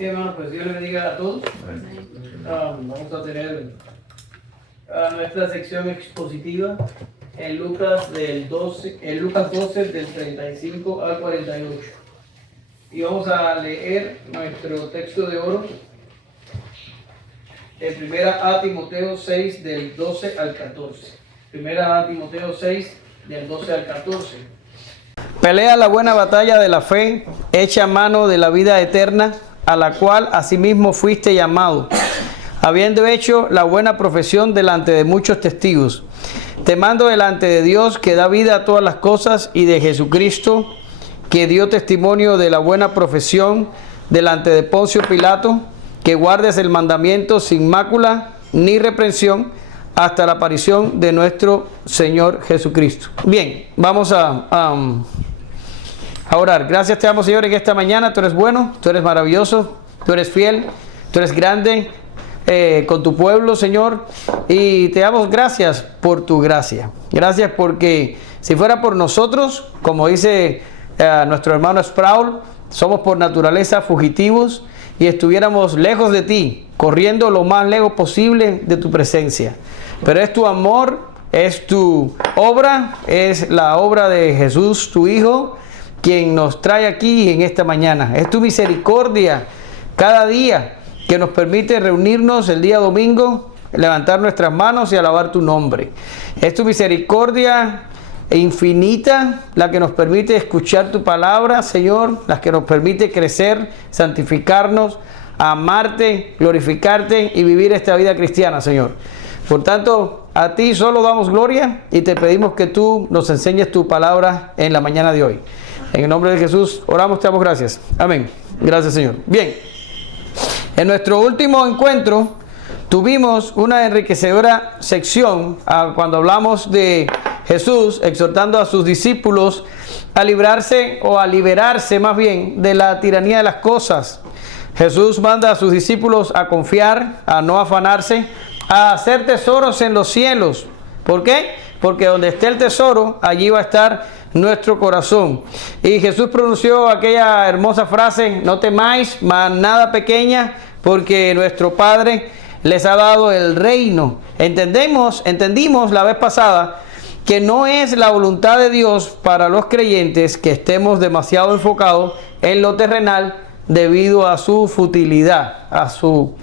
Sí, hermano, pues Dios le bendiga a todos. Vamos a tener nuestra sección expositiva en Lucas 12 del 35 al 48. Y vamos a leer nuestro texto de oro en Primera a Timoteo 6 del 12 al 14. Primera a Timoteo 6 del 12 al 14. Pelea la buena batalla de la fe, echa mano de la vida eterna, a la cual asimismo fuiste llamado, habiendo hecho la buena profesión delante de muchos testigos. Te mando delante de Dios, que da vida a todas las cosas, y de Jesucristo, que dio testimonio de la buena profesión delante de Poncio Pilato, que guardes el mandamiento sin mácula ni reprensión hasta la aparición de nuestro Señor Jesucristo. Bien, vamos a orar. Gracias te damos, Señor, en esta mañana. Tú eres bueno, tú eres maravilloso, tú eres fiel, tú eres grande con tu pueblo, Señor. Y te damos gracias por tu gracia. Gracias porque si fuera por nosotros, como dice nuestro hermano Sproul, somos por naturaleza fugitivos y estuviéramos lejos de ti, corriendo lo más lejos posible de tu presencia. Pero es tu amor, es tu obra, es la obra de Jesús, tu Hijo, quien nos trae aquí en esta mañana. Es tu misericordia cada día que nos permite reunirnos el día domingo, levantar nuestras manos y alabar tu nombre. Es tu misericordia infinita la que nos permite escuchar tu palabra, Señor, la que nos permite crecer, santificarnos, amarte, glorificarte y vivir esta vida cristiana, Señor. Por tanto, a ti solo damos gloria y te pedimos que tú nos enseñes tu palabra en la mañana de hoy. En el nombre de Jesús oramos, te damos gracias. Amén. Gracias, Señor. Bien, en nuestro último encuentro tuvimos una enriquecedora sección cuando hablamos de Jesús exhortando a sus discípulos a librarse o a liberarse más bien de la tiranía de las cosas. Jesús manda a sus discípulos a confiar, a no afanarse, a hacer tesoros en los cielos. ¿Por qué? Porque donde esté el tesoro, allí va a estar nuestro corazón. Y Jesús pronunció aquella hermosa frase: no temáis, manada pequeña, porque nuestro Padre les ha dado el reino. Entendimos la vez pasada que no es la voluntad de Dios para los creyentes que estemos demasiado enfocados en lo terrenal debido a su futilidad, a su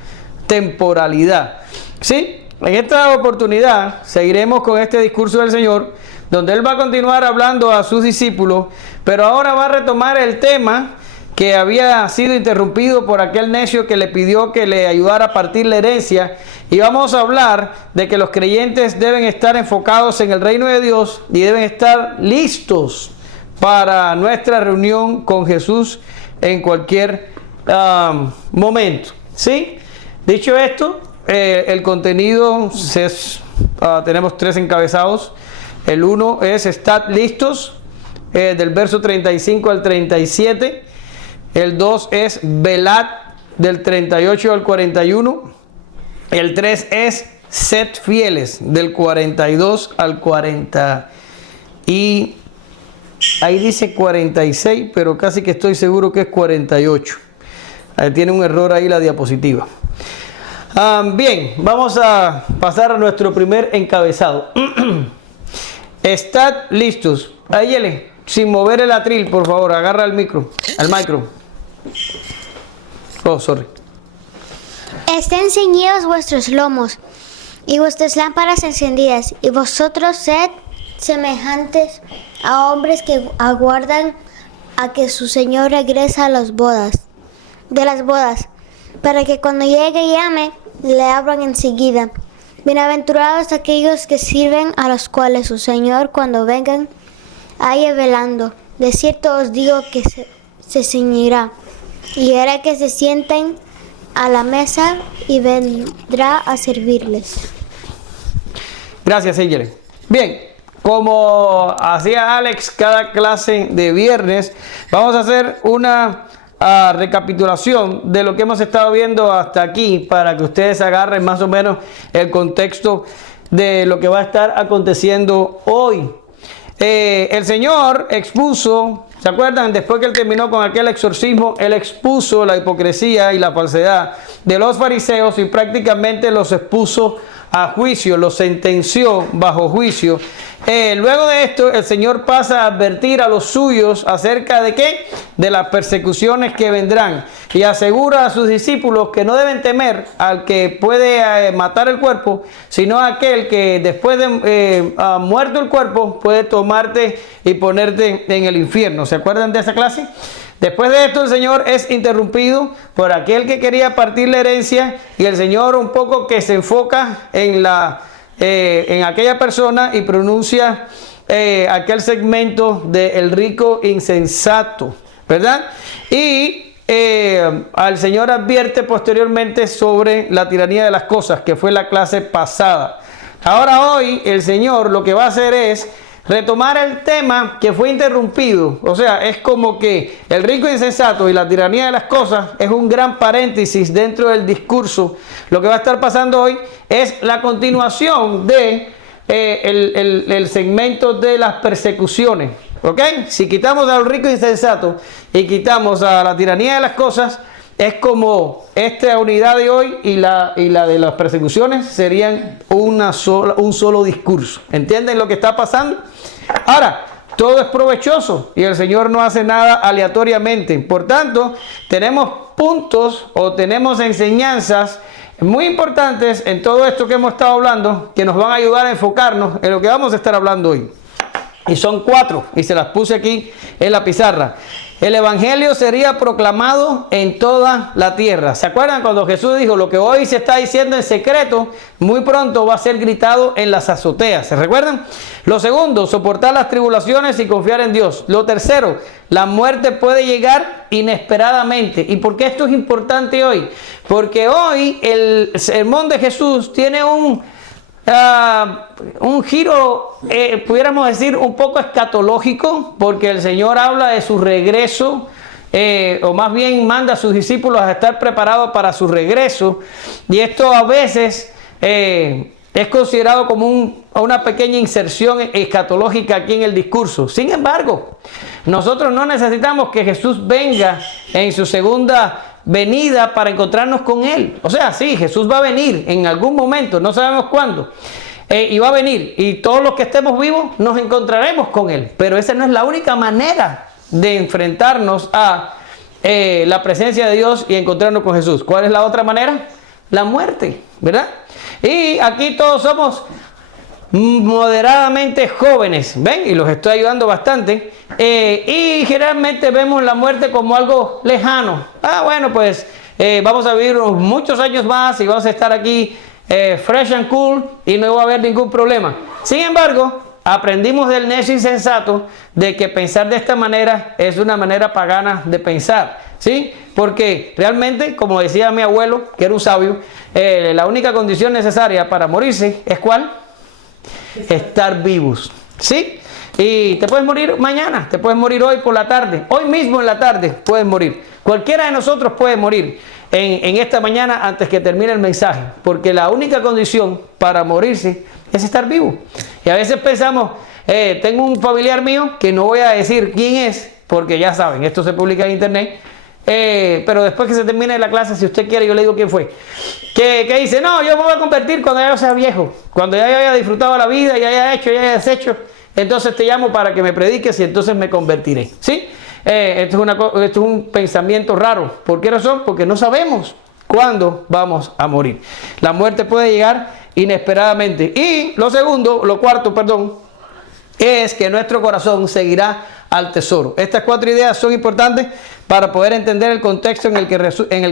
temporalidad. ¿Sí? En esta oportunidad seguiremos con este discurso del Señor, donde Él va a continuar hablando a sus discípulos, pero ahora va a retomar el tema que había sido interrumpido por aquel necio que le pidió que le ayudara a partir la herencia. Y vamos a hablar de que los creyentes deben estar enfocados en el reino de Dios y deben estar listos para nuestra reunión con Jesús en cualquier momento. ¿Sí? Dicho esto, el contenido tenemos 3 encabezados. El 1 es estad listos, del verso 35 al 37. El 2 es velad, del 38 al 41. El 3 es sed fieles, del 42 al 40. Y ahí dice 46, pero casi que estoy seguro que es 48. Ahí tiene un error ahí la diapositiva. Bien, vamos a pasar a nuestro primer encabezado. Estad listos. Ayele, sin mover el atril, por favor, agarra el micro. Oh, sorry. Estén ceñidos vuestros lomos y vuestras lámparas encendidas, y vosotros sed semejantes a hombres que aguardan a que su Señor regrese a las bodas, para que cuando llegue y llame, le abran enseguida. Bienaventurados aquellos que sirven, a los cuales su Señor, cuando vengan, haya velando. De cierto os digo que se ceñirá y hará que se sienten a la mesa y vendrá a servirles. Gracias, Angel. Bien, como hacía Alex cada clase de viernes, vamos a hacer una recapitulación de lo que hemos estado viendo hasta aquí para que ustedes agarren más o menos el contexto de lo que va a estar aconteciendo hoy. El Señor expuso ¿Se acuerdan? Después que él terminó con aquel exorcismo, él expuso la hipocresía y la falsedad de los fariseos y prácticamente los expuso a juicio, los sentenció bajo juicio. Luego de esto, el Señor pasa a advertir a los suyos acerca de ¿qué? De las persecuciones que vendrán, y asegura a sus discípulos que no deben temer al que puede matar el cuerpo, sino a aquel que después de muerto el cuerpo puede tomarte y ponerte en el infierno. ¿Se acuerdan de esa clase? Después de esto, el Señor es interrumpido por aquel que quería partir la herencia, y el Señor un poco que se enfoca en aquella persona y pronuncia aquel segmento de el rico insensato, ¿verdad? Y al Señor advierte posteriormente sobre la tiranía de las cosas, que fue la clase pasada. Ahora hoy el Señor lo que va a hacer es retomar el tema que fue interrumpido. O sea, es como que el rico insensato y la tiranía de las cosas es un gran paréntesis dentro del discurso. Lo que va a estar pasando hoy es la continuación de el segmento de las persecuciones. ¿Ok? Si quitamos al rico insensato y quitamos a la tiranía de las cosas, es como esta unidad de hoy y la de las persecuciones serían un solo discurso. ¿Entienden lo que está pasando? Ahora, todo es provechoso y el Señor no hace nada aleatoriamente. Por tanto, tenemos puntos o tenemos enseñanzas muy importantes en todo esto que hemos estado hablando, que nos van a ayudar a enfocarnos en lo que vamos a estar hablando hoy. Y son 4, y se las puse aquí en la pizarra. El evangelio sería proclamado en toda la tierra. ¿Se acuerdan cuando Jesús dijo: lo que hoy se está diciendo en secreto, muy pronto va a ser gritado en las azoteas? ¿Se recuerdan? Lo segundo, soportar las tribulaciones y confiar en Dios. Lo tercero, la muerte puede llegar inesperadamente. ¿Y por qué esto es importante hoy? Porque hoy el sermón de Jesús tiene un giro, pudiéramos decir, un poco escatológico, porque el Señor habla de su regreso, o más bien manda a sus discípulos a estar preparados para su regreso, y esto a veces es considerado como una pequeña inserción escatológica aquí en el discurso. Sin embargo, nosotros no necesitamos que Jesús venga en su segunda venida para encontrarnos con Él. O sea, sí, Jesús va a venir en algún momento, no sabemos cuándo, y va a venir, y todos los que estemos vivos nos encontraremos con Él, pero esa no es la única manera de enfrentarnos a la presencia de Dios y encontrarnos con Jesús. ¿Cuál es la otra manera? La muerte, ¿verdad? Y aquí todos somos moderadamente jóvenes, ¿ven? Y los estoy ayudando bastante, y generalmente vemos la muerte como algo lejano. Bueno, pues vamos a vivir muchos años más y vamos a estar aquí fresh and cool y no va a haber ningún problema. Sin embargo, aprendimos del necio insensato de que pensar de esta manera es una manera pagana de pensar, ¿sí? Porque realmente, como decía mi abuelo, que era un sabio, la única condición necesaria para morirse es ¿cuál? Estar vivos, ¿sí? Y te puedes morir mañana, te puedes morir hoy por la tarde, hoy mismo en la tarde puedes morir. Cualquiera de nosotros puede morir en esta mañana antes que termine el mensaje, porque la única condición para morirse es estar vivo. Y a veces pensamos, tengo un familiar mío que no voy a decir quién es, porque ya saben, esto se publica en internet. Pero después que se termine la clase, si usted quiere, yo le digo quién fue. Que dice: no, yo me voy a convertir cuando ya yo sea viejo, cuando ya haya disfrutado la vida, ya haya hecho, ya haya deshecho. Entonces te llamo para que me prediques y entonces me convertiré. ¿Sí? Esto es un pensamiento raro. ¿Por qué razón? Porque no sabemos cuándo vamos a morir. La muerte puede llegar inesperadamente. Y lo cuarto, es que nuestro corazón seguirá al tesoro. Estas 4 ideas son importantes para poder entender el contexto en el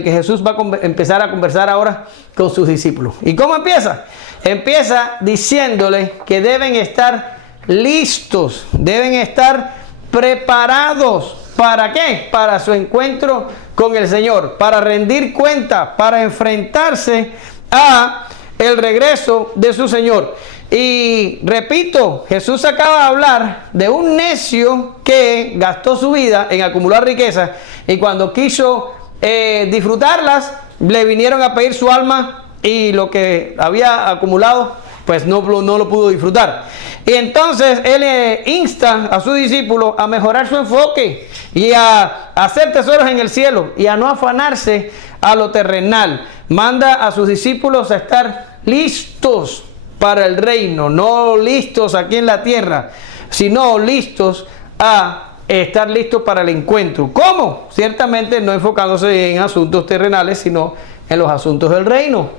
que Jesús va a empezar a conversar ahora con sus discípulos. ¿Y cómo empieza? Empieza diciéndole que deben estar listos, deben estar preparados. ¿Para qué? Para su encuentro con el Señor, para rendir cuenta, para enfrentarse a el regreso de su Señor. Y repito, Jesús acaba de hablar de un necio que gastó su vida en acumular riquezas, y cuando quiso disfrutarlas, le vinieron a pedir su alma y lo que había acumulado pues no lo pudo disfrutar. Y entonces él insta a sus discípulos a mejorar su enfoque y a hacer tesoros en el cielo y a no afanarse a lo terrenal. Manda a sus discípulos a estar listos para el reino, no listos aquí en la tierra, sino listos a estar listos para el encuentro. ¿Cómo? Ciertamente no enfocándose en asuntos terrenales, sino en los asuntos del reino.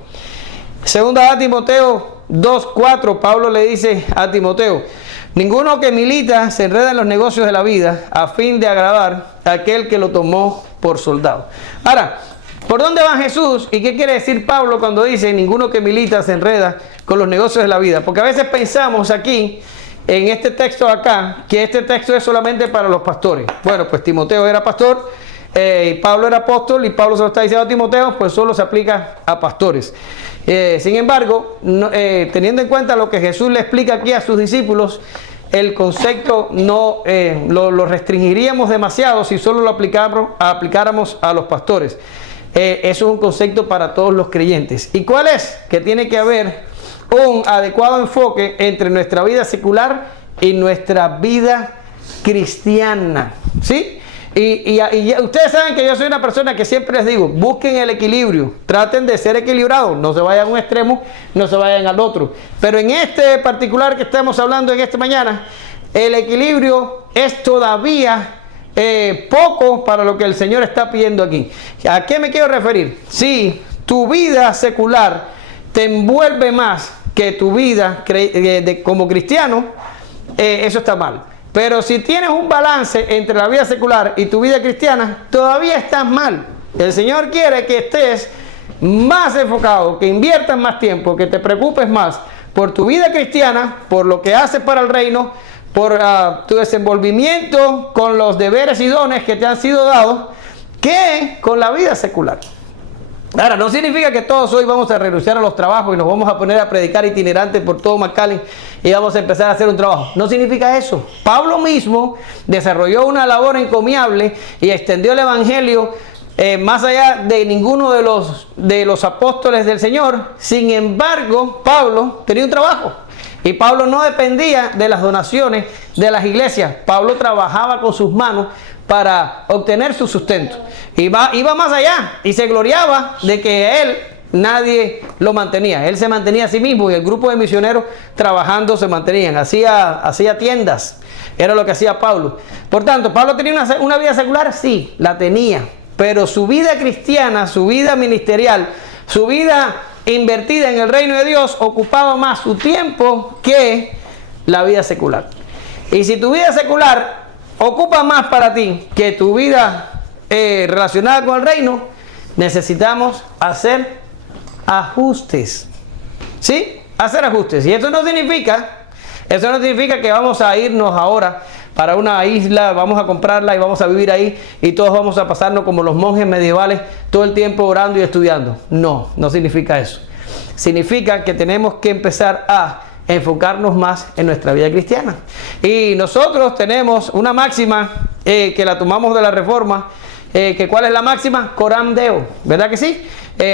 Segunda a Timoteo 2:4, Pablo le dice a Timoteo: ninguno que milita se enreda en los negocios de la vida a fin de agradar a aquel que lo tomó por soldado. Ahora, ¿por dónde va Jesús? ¿Y qué quiere decir Pablo cuando dice ninguno que milita se enreda con los negocios de la vida? Porque a veces pensamos aquí, en este texto acá, que este texto es solamente para los pastores. Bueno, pues Timoteo era pastor, y Pablo era apóstol, y Pablo se lo está diciendo a Timoteo, pues solo se aplica a pastores. Sin embargo, teniendo en cuenta lo que Jesús le explica aquí a sus discípulos, el concepto no lo restringiríamos demasiado si solo lo aplicáramos a los pastores. Eso es un concepto para todos los creyentes. ¿Y cuál es? Que tiene que haber un adecuado enfoque entre nuestra vida secular y nuestra vida cristiana, ¿sí? Y ustedes saben que yo soy una persona que siempre les digo, busquen el equilibrio, traten de ser equilibrados, no se vayan a un extremo, no se vayan al otro. Pero en este particular que estamos hablando en esta mañana, el equilibrio es todavía poco para lo que el Señor está pidiendo aquí. ¿A qué me quiero referir? Si tu vida secular te envuelve más que tu vida como cristiano, eso está mal. Pero si tienes un balance entre la vida secular y tu vida cristiana, todavía estás mal. El Señor quiere que estés más enfocado, que inviertas más tiempo, que te preocupes más por tu vida cristiana, por lo que haces para el reino, por tu desenvolvimiento con los deberes y dones que te han sido dados, que con la vida secular. Ahora, no significa que todos hoy vamos a renunciar a los trabajos y nos vamos a poner a predicar itinerantes por todo McAllen y vamos a empezar a hacer un trabajo. No significa eso. Pablo mismo desarrolló una labor encomiable y extendió el evangelio más allá de ninguno de los apóstoles del Señor. Sin embargo, Pablo tenía un trabajo. Y Pablo no dependía de las donaciones de las iglesias. Pablo trabajaba con sus manos para obtener su sustento. Iba más allá y se gloriaba de que él, nadie lo mantenía. Él se mantenía a sí mismo y el grupo de misioneros trabajando se mantenían. Hacía tiendas. Era lo que hacía Pablo. Por tanto, ¿Pablo tenía una vida secular? Sí, la tenía. Pero su vida cristiana, su vida ministerial, su vida invertida en el reino de Dios ocupaba más su tiempo que la vida secular. Y si tu vida secular ocupa más para ti que tu vida relacionada con el reino, necesitamos hacer ajustes. ¿Sí? Hacer ajustes. Y eso no significa que vamos a irnos ahora para una isla, vamos a comprarla y vamos a vivir ahí y todos vamos a pasarnos como los monjes medievales todo el tiempo orando y estudiando. No, no significa eso. Significa que tenemos que empezar a enfocarnos más en nuestra vida cristiana. Y nosotros tenemos una máxima que la tomamos de la Reforma, que ¿cuál es la máxima? Coram Deo, ¿verdad que sí?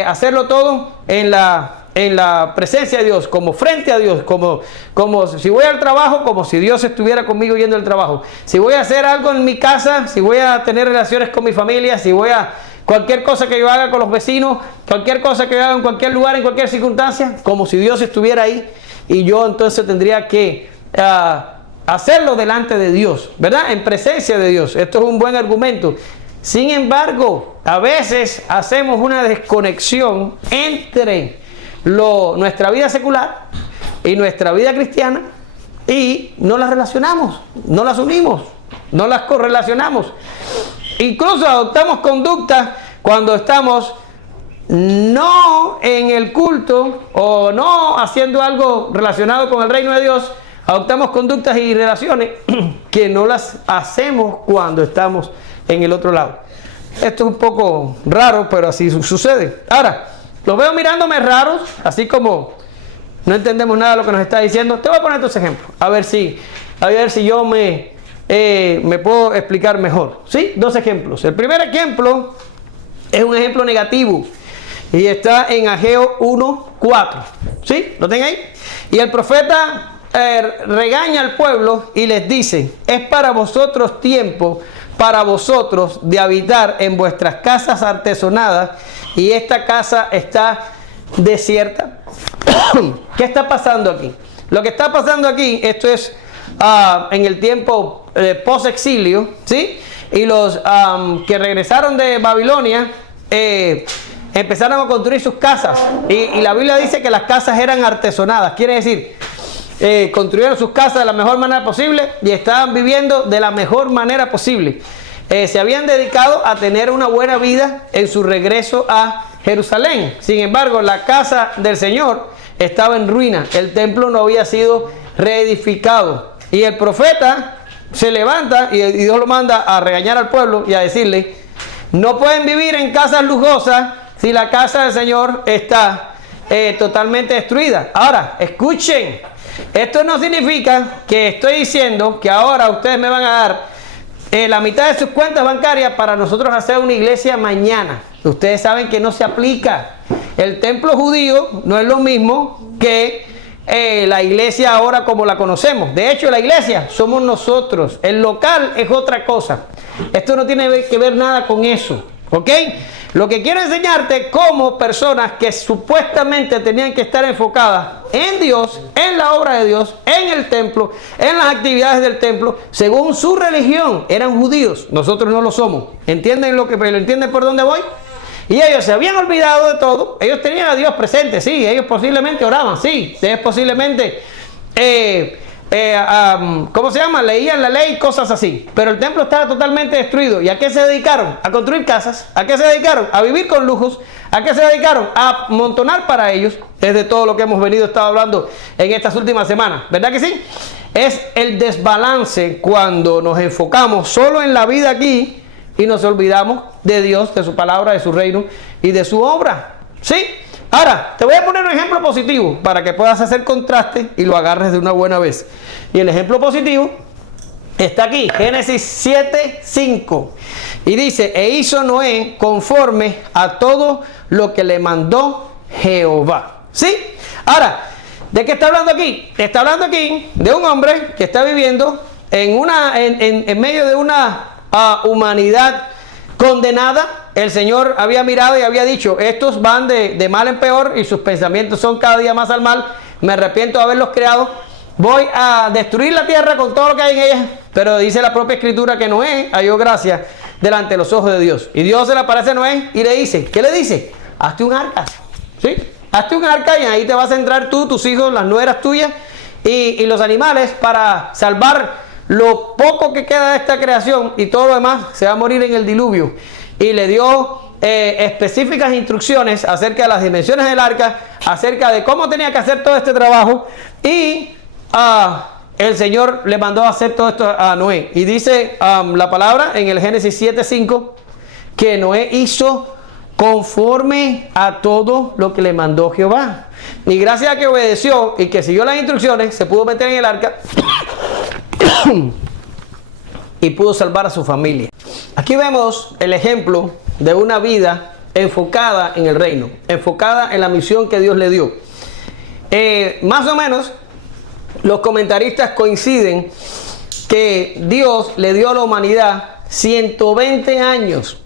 Hacerlo todo en la presencia de Dios, como frente a Dios, como si voy al trabajo, como si Dios estuviera conmigo yendo al trabajo. Si voy a hacer algo en mi casa, si voy a tener relaciones con mi familia, si voy a cualquier cosa que yo haga con los vecinos, cualquier cosa que yo haga en cualquier lugar, en cualquier circunstancia, como si Dios estuviera ahí y yo entonces tendría que hacerlo delante de Dios, ¿verdad? En presencia de Dios. Esto es un buen argumento. Sin embargo, a veces hacemos una desconexión entre nuestra vida secular y nuestra vida cristiana y no las relacionamos, no las unimos, no las correlacionamos. Incluso adoptamos conductas cuando estamos no en el culto o no haciendo algo relacionado con el reino de Dios. Adoptamos conductas y relaciones que no las hacemos cuando estamos en el otro lado. Esto es un poco raro, pero así sucede. Ahora, los veo mirándome raros, así como no entendemos nada de lo que nos está diciendo. Te voy a poner estos ejemplos, a ver si yo me puedo explicar mejor. ¿Sí? Dos ejemplos. El primer ejemplo es un ejemplo negativo y está en Ageo 1:4. ¿Sí? ¿Lo tienen ahí? Y el profeta regaña al pueblo y les dice: es para vosotros tiempo, para vosotros de habitar en vuestras casas artesonadas, y esta casa está desierta. ¿Qué está pasando aquí? Lo que está pasando aquí, esto es en el tiempo post-exilio, ¿sí? Y los que regresaron de Babilonia empezaron a construir sus casas. Y la Biblia dice que las casas eran artesonadas. Quiere decir, construyeron sus casas de la mejor manera posible y estaban viviendo de la mejor manera posible. Se habían dedicado a tener una buena vida en su regreso a Jerusalén. Sin embargo, la casa del Señor estaba en ruina. El templo no había sido reedificado. Y el profeta se levanta y Dios lo manda a regañar al pueblo y a decirle: no pueden vivir en casas lujosas si la casa del Señor está totalmente destruida. Ahora, escuchen, esto no significa que estoy diciendo que ahora ustedes me van a dar la mitad de sus cuentas bancarias para nosotros hacer una iglesia mañana. Ustedes saben que no se aplica. El templo judío no es lo mismo que la iglesia ahora como la conocemos. De hecho, la iglesia somos nosotros. El local es otra cosa. Esto no tiene que ver nada con eso, ¿ok? Lo que quiero enseñarte, como personas que supuestamente tenían que estar enfocadas en Dios, en la obra de Dios, en el templo, en las actividades del templo, según su religión, eran judíos. Nosotros no lo somos. ¿Entienden lo entienden por dónde voy? Y ellos se habían olvidado de todo. Ellos tenían a Dios presente, sí. Ellos posiblemente oraban, sí. Ellos posiblemente ¿cómo se llama? Leían la ley, cosas así. Pero el templo estaba totalmente destruido. ¿Y a qué se dedicaron? A construir casas. ¿A qué se dedicaron? A vivir con lujos. ¿A qué se dedicaron? A amontonar para ellos. Es de todo lo que hemos estado hablando en estas últimas semanas. ¿Verdad que sí? Es el desbalance cuando nos enfocamos solo en la vida aquí y nos olvidamos de Dios, de su palabra, de su reino y de su obra. ¿Sí? Ahora, te voy a poner un ejemplo positivo para que puedas hacer contraste y lo agarres de una buena vez. Y el ejemplo positivo está aquí, Génesis 7:5. Y dice: e hizo Noé conforme a todo lo que le mandó Jehová. ¿Sí? Ahora, ¿de qué está hablando aquí? Está hablando aquí de un hombre que está viviendo en medio de una humanidad condenada. El Señor había mirado y había dicho: estos van de mal en peor y sus pensamientos son cada día más al mal. Me arrepiento de haberlos creado. Voy a destruir la tierra con todo lo que hay en ella. Pero dice la propia escritura que Noé halló gracia delante de los ojos de Dios. Y Dios se le aparece a Noé y le dice: ¿qué le dice? Hazte un arca. ¿Sí? Hazte un arca y ahí te vas a entrar tú, tus hijos, las nueras tuyas y los animales, para salvar lo poco que queda de esta creación, y todo lo demás se va a morir en el diluvio. Y le dio específicas instrucciones acerca de las dimensiones del arca, acerca de cómo tenía que hacer todo este trabajo, y el Señor le mandó a hacer todo esto a Noé. Y dice la palabra en el Génesis 7:5 que Noé hizo conforme a todo lo que le mandó Jehová. Y gracias a que obedeció y que siguió las instrucciones, se pudo meter en el arca y pudo salvar a su familia. Aquí vemos el ejemplo de una vida enfocada en el reino, enfocada en la misión que Dios le dio. Más o menos los comentaristas coinciden que Dios le dio a la humanidad 120 años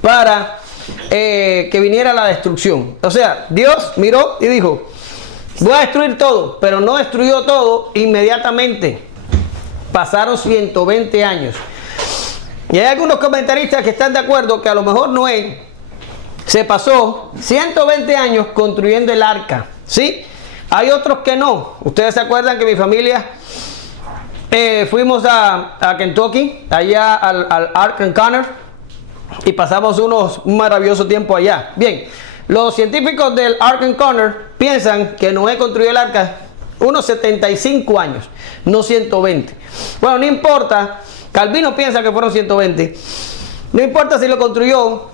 para que viniera la destrucción. O sea, Dios miró y dijo: voy a destruir todo, pero no destruyó todo inmediatamente. Pasaron 120 años. Y hay algunos comentaristas que están de acuerdo que a lo mejor Noé se pasó 120 años construyendo el arca, ¿sí? Hay otros que no. Ustedes se acuerdan que mi familia fuimos a Kentucky, allá al Ark and Conner, y pasamos un maravilloso tiempo allá. Bien, los científicos del Ark and Conner piensan que Noé construyó el arca unos 75 años, no 120. Bueno, no importa. Calvino piensa que fueron 120. No importa si lo construyó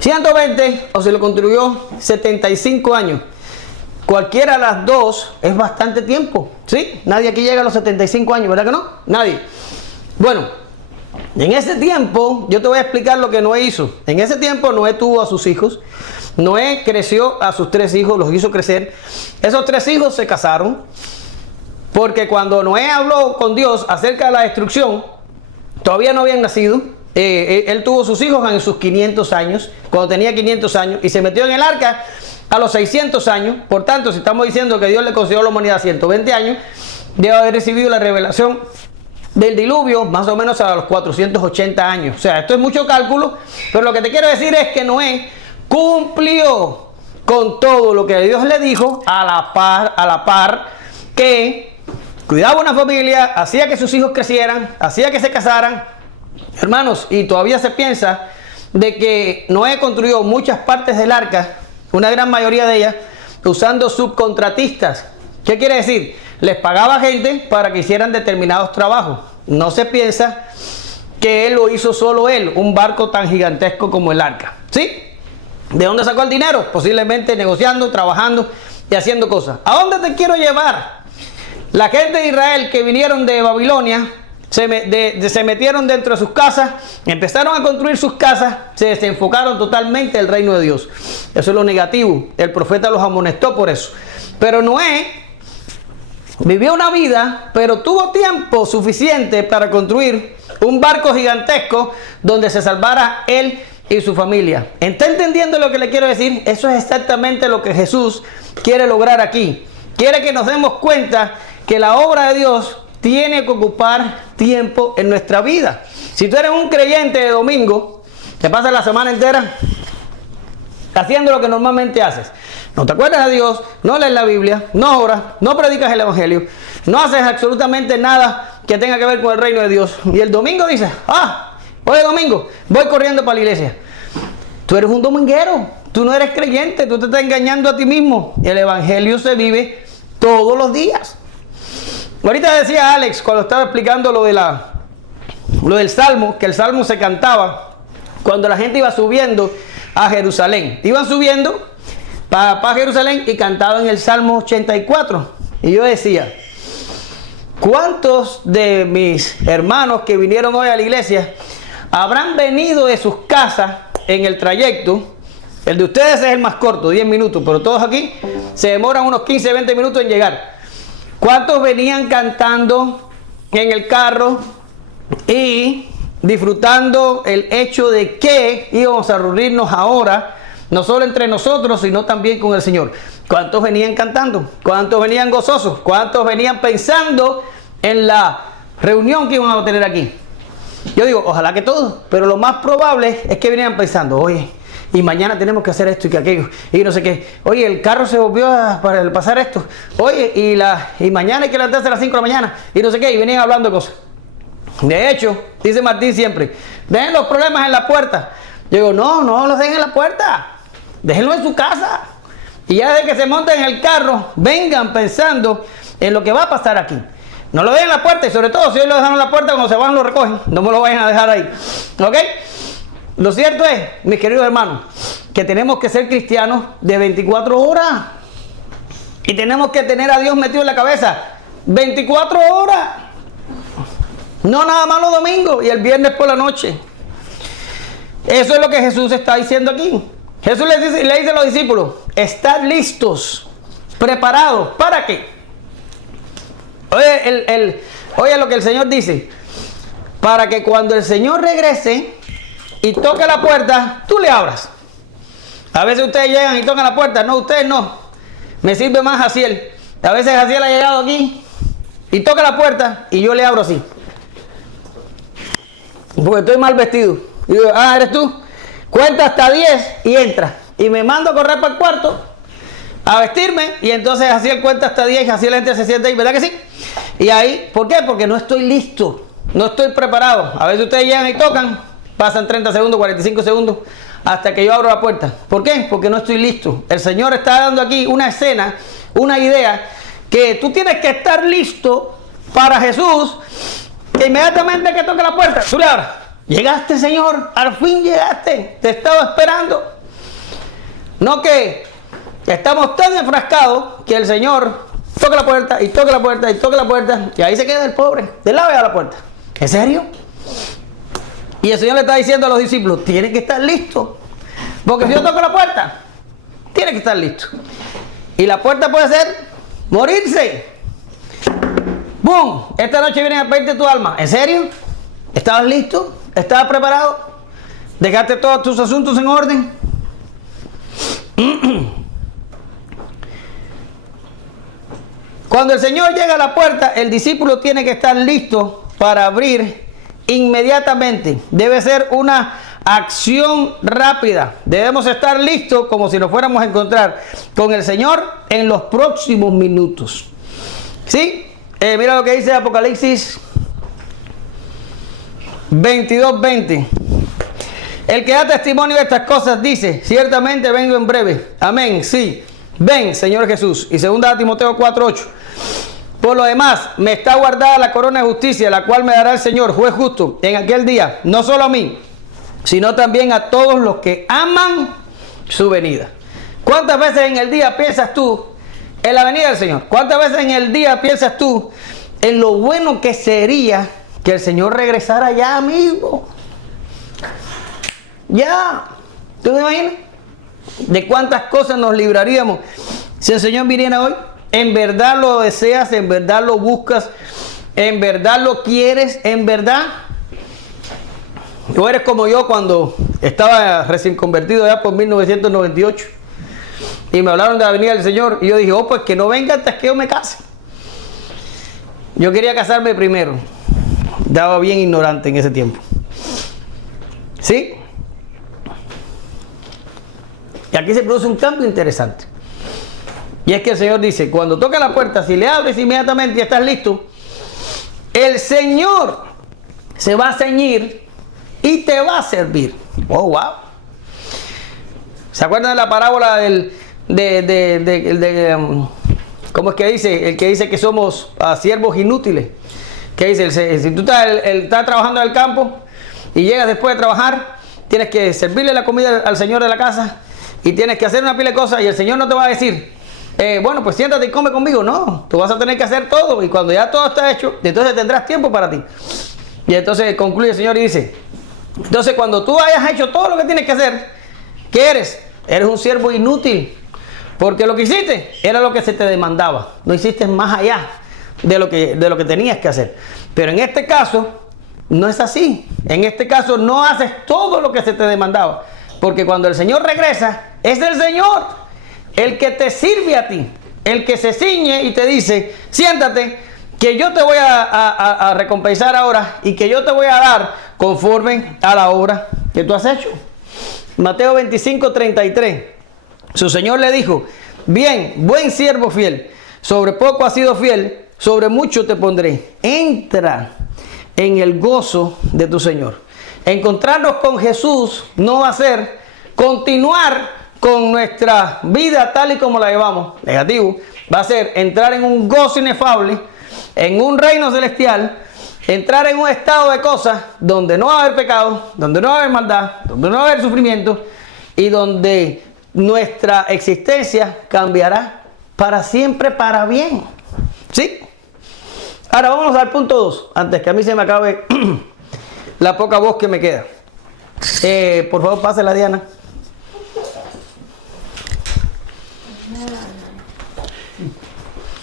120 o si lo construyó 75 años. Cualquiera de las dos es bastante tiempo, ¿sí? Nadie aquí llega a los 75 años, ¿verdad que no? Nadie. Bueno, en ese tiempo yo te voy a explicar lo que Noé hizo. En ese tiempo Noé tuvo a sus hijos Noé creció a sus 3 hijos, los hizo crecer. Esos 3 hijos se casaron, porque cuando Noé habló con Dios acerca de la destrucción, todavía no habían nacido. Él tuvo sus hijos en sus 500 años, cuando tenía 500 años, y se metió en el arca a los 600 años. Por tanto, si estamos diciendo que Dios le concedió a la humanidad 120 años, debe haber recibido la revelación del diluvio más o menos a los 480 años. O sea, esto es mucho cálculo, pero lo que te quiero decir es que Noé cumplió con todo lo que Dios le dijo a la par que cuidaba una familia, hacía que sus hijos crecieran, hacía que se casaran. Hermanos, y todavía se piensa de que Noé construyó muchas partes del arca, una gran mayoría de ellas, usando subcontratistas. ¿Qué quiere decir? Les pagaba gente para que hicieran determinados trabajos. No se piensa que él lo hizo solo él, un barco tan gigantesco como el arca. ¿Sí? ¿De dónde sacó el dinero? Posiblemente negociando, trabajando y haciendo cosas. ¿A dónde te quiero llevar? La gente de Israel que vinieron de Babilonia se metieron dentro de sus casas, empezaron a construir sus casas, se desenfocaron totalmente del reino de Dios. Eso es lo negativo. El profeta los amonestó por eso. Pero Noé vivió una vida, pero tuvo tiempo suficiente para construir un barco gigantesco donde se salvara él y su familia. ¿Está entendiendo lo que le quiero decir? Eso es exactamente lo que Jesús quiere lograr aquí. Quiere que nos demos cuenta que la obra de Dios tiene que ocupar tiempo en nuestra vida. Si tú eres un creyente de domingo, te pasas la semana entera haciendo lo que normalmente haces. No te acuerdas de Dios, no lees la Biblia, no oras, no predicas el Evangelio, no haces absolutamente nada que tenga que ver con el reino de Dios. Y el domingo dices, hoy es domingo, voy corriendo para la iglesia. Tú eres un dominguero, tú no eres creyente, tú te estás engañando a ti mismo. El Evangelio se vive todos los días. Ahorita decía Alex, cuando estaba explicando lo del Salmo, que el Salmo se cantaba cuando la gente iba subiendo a Jerusalén. Iban subiendo para Jerusalén y cantaban el Salmo 84. Y yo decía, ¿cuántos de mis hermanos que vinieron hoy a la iglesia habrán venido de sus casas en el trayecto? El de ustedes es el más corto, 10 minutos, pero todos aquí se demoran unos 15, 20 minutos en llegar. ¿Cuántos venían cantando en el carro y disfrutando el hecho de que íbamos a reunirnos ahora, no solo entre nosotros, sino también con el Señor? ¿Cuántos venían cantando? ¿Cuántos venían gozosos? ¿Cuántos venían pensando en la reunión que íbamos a tener aquí? Yo digo, ojalá que todos, pero lo más probable es que venían pensando, oye, y mañana tenemos que hacer esto y que aquello, y no sé qué. Oye, el carro se volvió para pasar esto. Oye, y mañana hay que levantarse a las 5 de la mañana, y no sé qué, y venían hablando de cosas. De hecho, dice Martín siempre, dejen los problemas en la puerta. Yo digo, no los dejen en la puerta, déjenlo en su casa. Y ya desde que se monten en el carro, vengan pensando en lo que va a pasar aquí. No lo dejen en la puerta, y sobre todo si hoy lo dejan en la puerta, cuando se van lo recogen. No me lo vayan a dejar ahí. ¿Ok? Lo cierto es, mis queridos hermanos, que tenemos que ser cristianos de 24 horas. Y tenemos que tener a Dios metido en la cabeza 24 horas. No nada más los domingos y el viernes por la noche. Eso es lo que Jesús está diciendo aquí. Jesús le dice a los discípulos, estad listos, preparados. ¿Para qué? Oye lo que el Señor dice. Para que cuando el Señor regrese y toque la puerta, tú le abras. A veces ustedes llegan y tocan la puerta. No, ustedes no. Me sirve más Jaciel. A veces Jaciel ha llegado aquí y toca la puerta y yo le abro así. Porque estoy mal vestido. Y digo, ¿eres tú? Cuenta hasta 10 y entra. Y me mando a correr para el cuarto a vestirme. Y entonces Jaciel cuenta hasta 10 y Jaciel entra y se sienta ahí. ¿Verdad que sí? Y ahí, ¿por qué? Porque no estoy listo. No estoy preparado. A veces ustedes llegan y tocan. Pasan 30 segundos, 45 segundos hasta que yo abro la puerta. ¿Por qué? Porque no estoy listo. El Señor está dando aquí una escena, una idea, que tú tienes que estar listo para Jesús, que inmediatamente que toque la puerta, tú le abras. Llegaste, Señor, al fin llegaste, te estaba esperando. No que estamos tan enfrascados que el Señor toca la puerta y toca la puerta y toca la puerta y ahí se queda el pobre, del lado de la puerta. ¿En serio? Y el Señor le está diciendo a los discípulos, tienen que estar listos. Porque si yo toco la puerta tiene que estar listo. Y la puerta puede ser morirse. ¡Bum! Esta noche vienen a pedirte tu alma. ¿En serio? ¿Estabas listo? ¿Estabas preparado? ¿Dejaste todos tus asuntos en orden? Cuando el Señor llega a la puerta, el discípulo tiene que estar listo para abrir inmediatamente. Debe ser una acción rápida. Debemos estar listos como si nos fuéramos a encontrar con el Señor en los próximos minutos. ¿Sí? Mira lo que dice Apocalipsis 22:20. El que da testimonio de estas cosas dice: ciertamente vengo en breve. Amén. Sí. Ven, Señor Jesús. Y 2 Timoteo 4:8. Por lo demás, me está guardada la corona de justicia, la cual me dará el Señor, juez justo, en aquel día, no solo a mí, sino también a todos los que aman su venida. ¿Cuántas veces en el día piensas tú en la venida del Señor? ¿Cuántas veces en el día piensas tú en lo bueno que sería que el Señor regresara ya mismo? Ya. ¿Tú te imaginas? ¿De cuántas cosas nos libraríamos si el Señor viniera hoy? ¿En verdad lo deseas? ¿En verdad lo buscas? ¿En verdad lo quieres? ¿En verdad? ¿O eres como yo cuando estaba recién convertido ya por 1998? Y me hablaron de la venida del Señor. Y yo dije, oh, pues que no venga hasta que yo me case. Yo quería casarme primero. Estaba bien ignorante en ese tiempo. ¿Sí? Y aquí se produce un cambio interesante. Y es que el Señor dice, cuando toca la puerta, si le abres inmediatamente y estás listo, el Señor se va a ceñir y te va a servir. Oh, wow. ¿Se acuerdan de la parábola ¿cómo es que dice? El que dice que somos siervos inútiles. Que dice, si tú estás trabajando en el campo y llegas después de trabajar, tienes que servirle la comida al Señor de la casa y tienes que hacer una pila de cosas y el Señor no te va a decir, bueno, pues siéntate y come conmigo. No, tú vas a tener que hacer todo y cuando ya todo está hecho, entonces tendrás tiempo para ti. Y entonces concluye el Señor y dice, entonces cuando tú hayas hecho todo lo que tienes que hacer, ¿qué eres? Eres un siervo inútil, porque lo que hiciste era lo que se te demandaba. No hiciste más allá de lo que tenías que hacer. Pero en este caso no es así. En este caso no haces todo lo que se te demandaba, porque cuando el Señor regresa, es el Señor el que te sirve a ti, el que se ciñe y te dice, siéntate, que yo te voy a recompensar ahora y que yo te voy a dar conforme a la obra que tú has hecho. Mateo 25:33. Su Señor le dijo, bien, buen siervo fiel, sobre poco has sido fiel, sobre mucho te pondré. Entra en el gozo de tu Señor. Encontrarnos con Jesús no va a ser continuar con nuestra vida tal y como la llevamos, negativo. Va a ser entrar en un gozo inefable, en un reino celestial, entrar en un estado de cosas donde no va a haber pecado, donde no va a haber maldad, donde no va a haber sufrimiento y donde nuestra existencia cambiará para siempre para bien. ¿Sí? Ahora vamos al punto 2, antes que a mí se me acabe la poca voz que me queda. Por favor, pásela, Diana.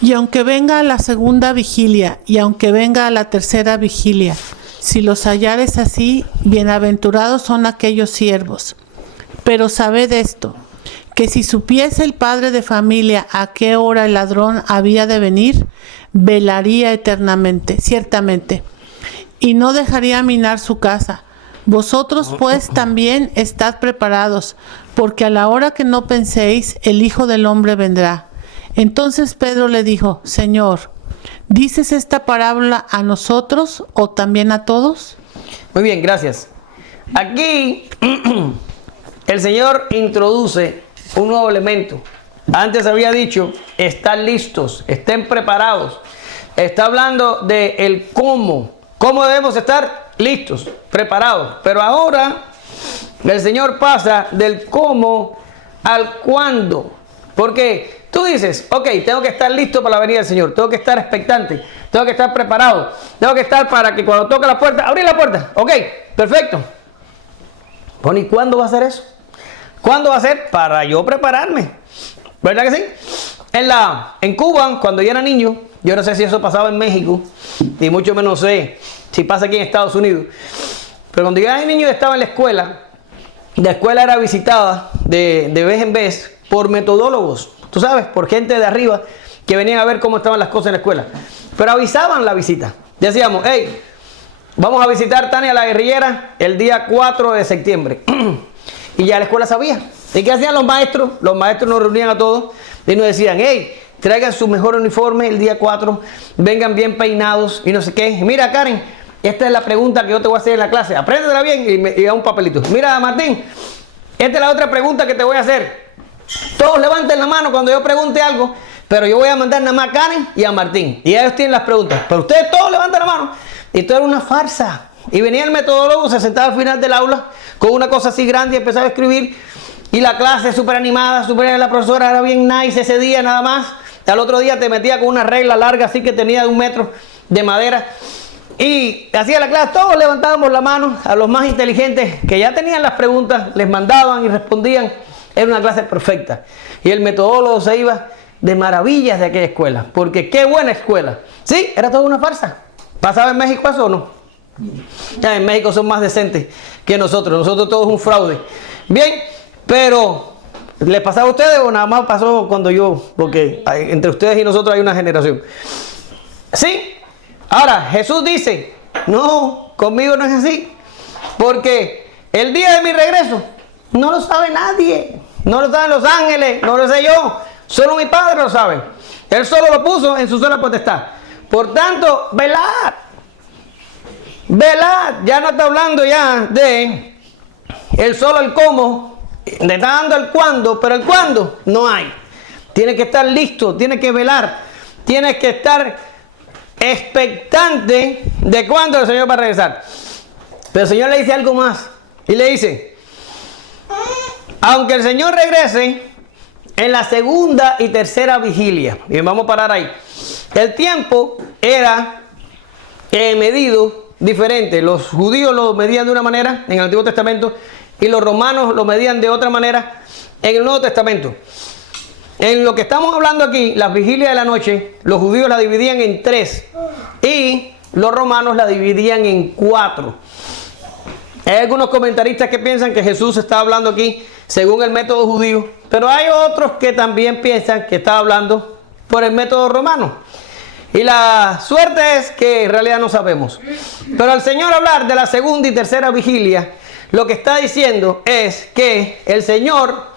Y aunque venga la segunda vigilia, y aunque venga la tercera vigilia, si los hallares así, bienaventurados son aquellos siervos. Pero sabed esto, que si supiese el padre de familia a qué hora el ladrón había de venir, velaría eternamente, ciertamente, y no dejaría minar su casa. Vosotros pues también estad preparados, porque a la hora que no penséis, el Hijo del Hombre vendrá. Entonces Pedro le dijo, Señor, ¿dices esta parábola a nosotros o también a todos? Muy bien, gracias. Aquí el Señor introduce un nuevo elemento. Antes había dicho, están listos, estén preparados. Está hablando de el cómo. ¿Cómo debemos estar? Listos, preparados. Pero ahora el Señor pasa del cómo al cuándo. Porque tú dices, ok, tengo que estar listo para la venida del Señor, tengo que estar expectante, tengo que estar preparado, tengo que estar para que cuando toque la puerta, abrir la puerta. Ok, perfecto. Bueno, ¿y cuándo va a ser eso? ¿Cuándo va a ser? Para yo prepararme. ¿Verdad que sí? En Cuba, cuando yo era niño, yo no sé si eso pasaba en México, y mucho menos sé si pasa aquí en Estados Unidos, pero cuando yo era niño estaba en la escuela era visitada de vez en vez por metodólogos, tú sabes, por gente de arriba que venían a ver cómo estaban las cosas en la escuela. Pero avisaban la visita. Decíamos, hey, vamos a visitar Tania la Guerrillera el día 4 de septiembre. Y ya la escuela sabía. ¿Y qué hacían los maestros? Los maestros nos reunían a todos y nos decían, hey, traigan su mejor uniforme el día 4, vengan bien peinados y no sé qué. Mira, Karen, esta es la pregunta que yo te voy a hacer en la clase. Apréndela bien y da un papelito. Mira, Martín, esta es la otra pregunta que te voy a hacer. Todos levanten la mano cuando yo pregunte algo, pero yo voy a mandar nada más a Karen y a Martín. Y ellos tienen las preguntas. Pero ustedes todos levantan la mano. Y todo era una farsa. Y venía el metodólogo, se sentaba al final del aula con una cosa así grande y empezaba a escribir. Y la clase súper animada, la profesora era bien nice ese día nada más. Al otro día te metía con una regla larga así que tenía de 1 metro de madera. Y hacía la clase, todos levantábamos la mano, a los más inteligentes que ya tenían las preguntas, les mandaban y respondían. Era una clase perfecta. Y el metodólogo se iba de maravillas de aquella escuela, porque qué buena escuela. Sí, era toda una farsa. ¿Pasaba en México eso o no? Ya en México son más decentes que nosotros todos un fraude. Bien, pero ¿les pasaba a ustedes o nada más pasó cuando yo? Porque entre ustedes y nosotros hay una generación. Sí. Ahora, Jesús dice, no, conmigo no es así, porque el día de mi regreso no lo sabe nadie, no lo saben los ángeles, no lo sé yo, solo mi Padre lo sabe. Él solo lo puso en su sola potestad. Por tanto, velad, ya no está hablando ya de el solo el cómo, le está dando el cuándo, pero el cuándo no hay. Tiene que estar listo, tiene que velar, tiene que estar expectante de cuándo el Señor va a regresar. Pero el Señor le dice algo más y le dice, aunque el Señor regrese en la segunda y tercera vigilia, y vamos a parar ahí, el tiempo era medido diferente. Los judíos lo medían de una manera en el Antiguo Testamento y los romanos lo medían de otra manera en el Nuevo Testamento. En lo que estamos hablando aquí, las vigilias de la noche, los judíos la dividían en 3 y los romanos la dividían en 4. Hay algunos comentaristas que piensan que Jesús está hablando aquí según el método judío, pero hay otros que también piensan que está hablando por el método romano. Y la suerte es que en realidad no sabemos. Pero al Señor hablar de la segunda y tercera vigilia, lo que está diciendo es que el Señor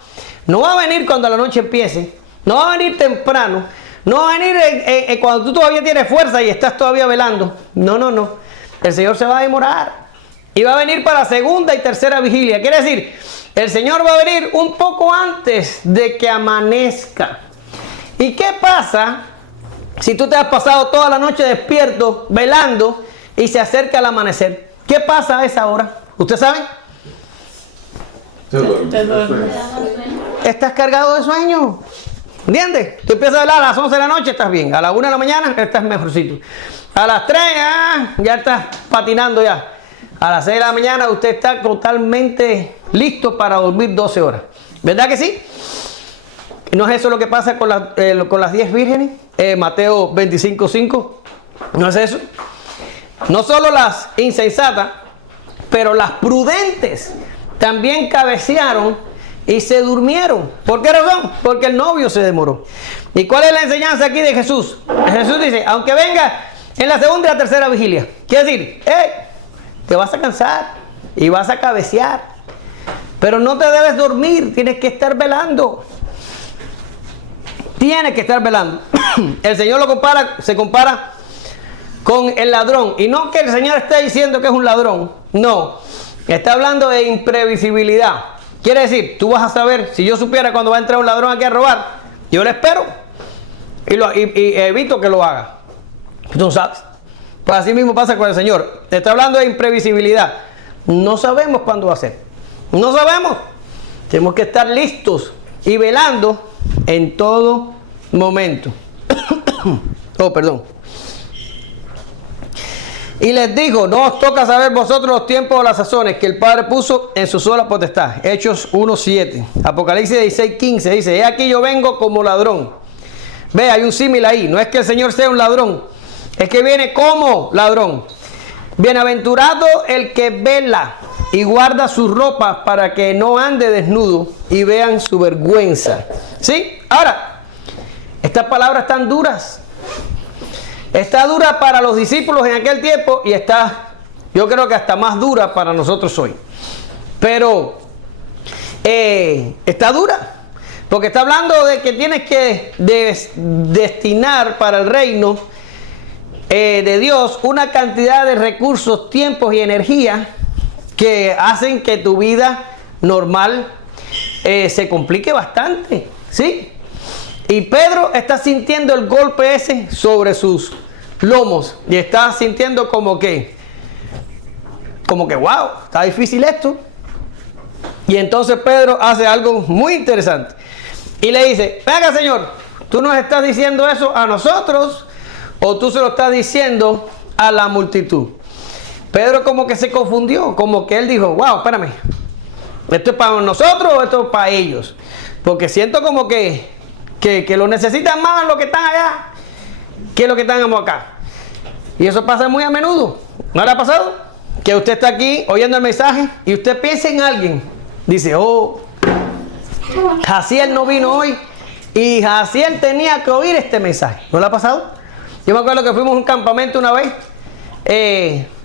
no va a venir cuando la noche empiece, no va a venir temprano, no va a venir cuando tú todavía tienes fuerza y estás todavía velando. No. El Señor se va a demorar y va a venir para la segunda y tercera vigilia. Quiere decir, el Señor va a venir un poco antes de que amanezca. ¿Y qué pasa si tú te has pasado toda la noche despierto, velando y se acerca el amanecer? ¿Qué pasa a esa hora? ¿Usted sabe? Estás cargado de sueño. ¿Entiendes? Tú empiezas a velar a las 11 de la noche, estás bien. A las 1 de la mañana estás mejorcito. A las 3 ya estás patinando ya. A las 6 de la mañana usted está totalmente listo para dormir 12 horas. ¿Verdad que sí? ¿No es eso lo que pasa con las 10 vírgenes? Mateo 25:5. ¿No es eso? No solo las insensatas, pero las prudentes también cabecearon y se durmieron. ¿Por qué razón? Porque el novio se demoró. ¿Y cuál es la enseñanza aquí de Jesús? Jesús dice, aunque venga en la segunda y la tercera vigilia, quiere decir, te vas a cansar y vas a cabecear, pero no te debes dormir, tienes que estar velando. Tienes que estar velando. El Señor se compara con el ladrón. Y no que el Señor esté diciendo que es un ladrón. No. Está hablando de imprevisibilidad. Quiere decir, tú vas a saber, si yo supiera cuando va a entrar un ladrón aquí a robar, yo le espero y evito que lo haga. Tú sabes. Pues así mismo pasa con el Señor. Está hablando de imprevisibilidad. No sabemos cuándo va a ser. No sabemos. Tenemos que estar listos y velando en todo momento. Oh, perdón. Y les dijo, no os toca saber vosotros los tiempos o las sazones que el Padre puso en su sola potestad. Hechos 1:7. Apocalipsis 16:15 dice, he aquí yo vengo como ladrón. Ve, hay un símil ahí. No es que el Señor sea un ladrón, es que viene como ladrón. Bienaventurado el que vela y guarda sus ropas para que no ande desnudo y vean su vergüenza. ¿Sí? Ahora, estas palabras están duras. Está dura para los discípulos en aquel tiempo y está, yo creo que hasta más dura para nosotros hoy. Pero está dura, porque está hablando de que tienes que destinar para el reino de Dios una cantidad de recursos, tiempos y energía que hacen que tu vida normal se complique bastante, ¿sí? Y Pedro está sintiendo el golpe ese sobre sus lomos y está sintiendo como que wow, está difícil esto. Y entonces Pedro hace algo muy interesante y le dice, venga Señor, ¿tú nos estás diciendo eso a nosotros o tú se lo estás diciendo a la multitud? Pedro como que se confundió, como que él dijo, wow, espérame, ¿esto es para nosotros o esto es para ellos? Porque siento como que lo necesitan más los que están allá que los que estamos acá. Y eso pasa muy a menudo. ¿No le ha pasado? Que usted está aquí oyendo el mensaje y usted piensa en alguien. Dice, oh, Jaciel no vino hoy y Jaciel tenía que oír este mensaje. ¿No le ha pasado? Yo me acuerdo que fuimos a un campamento una vez,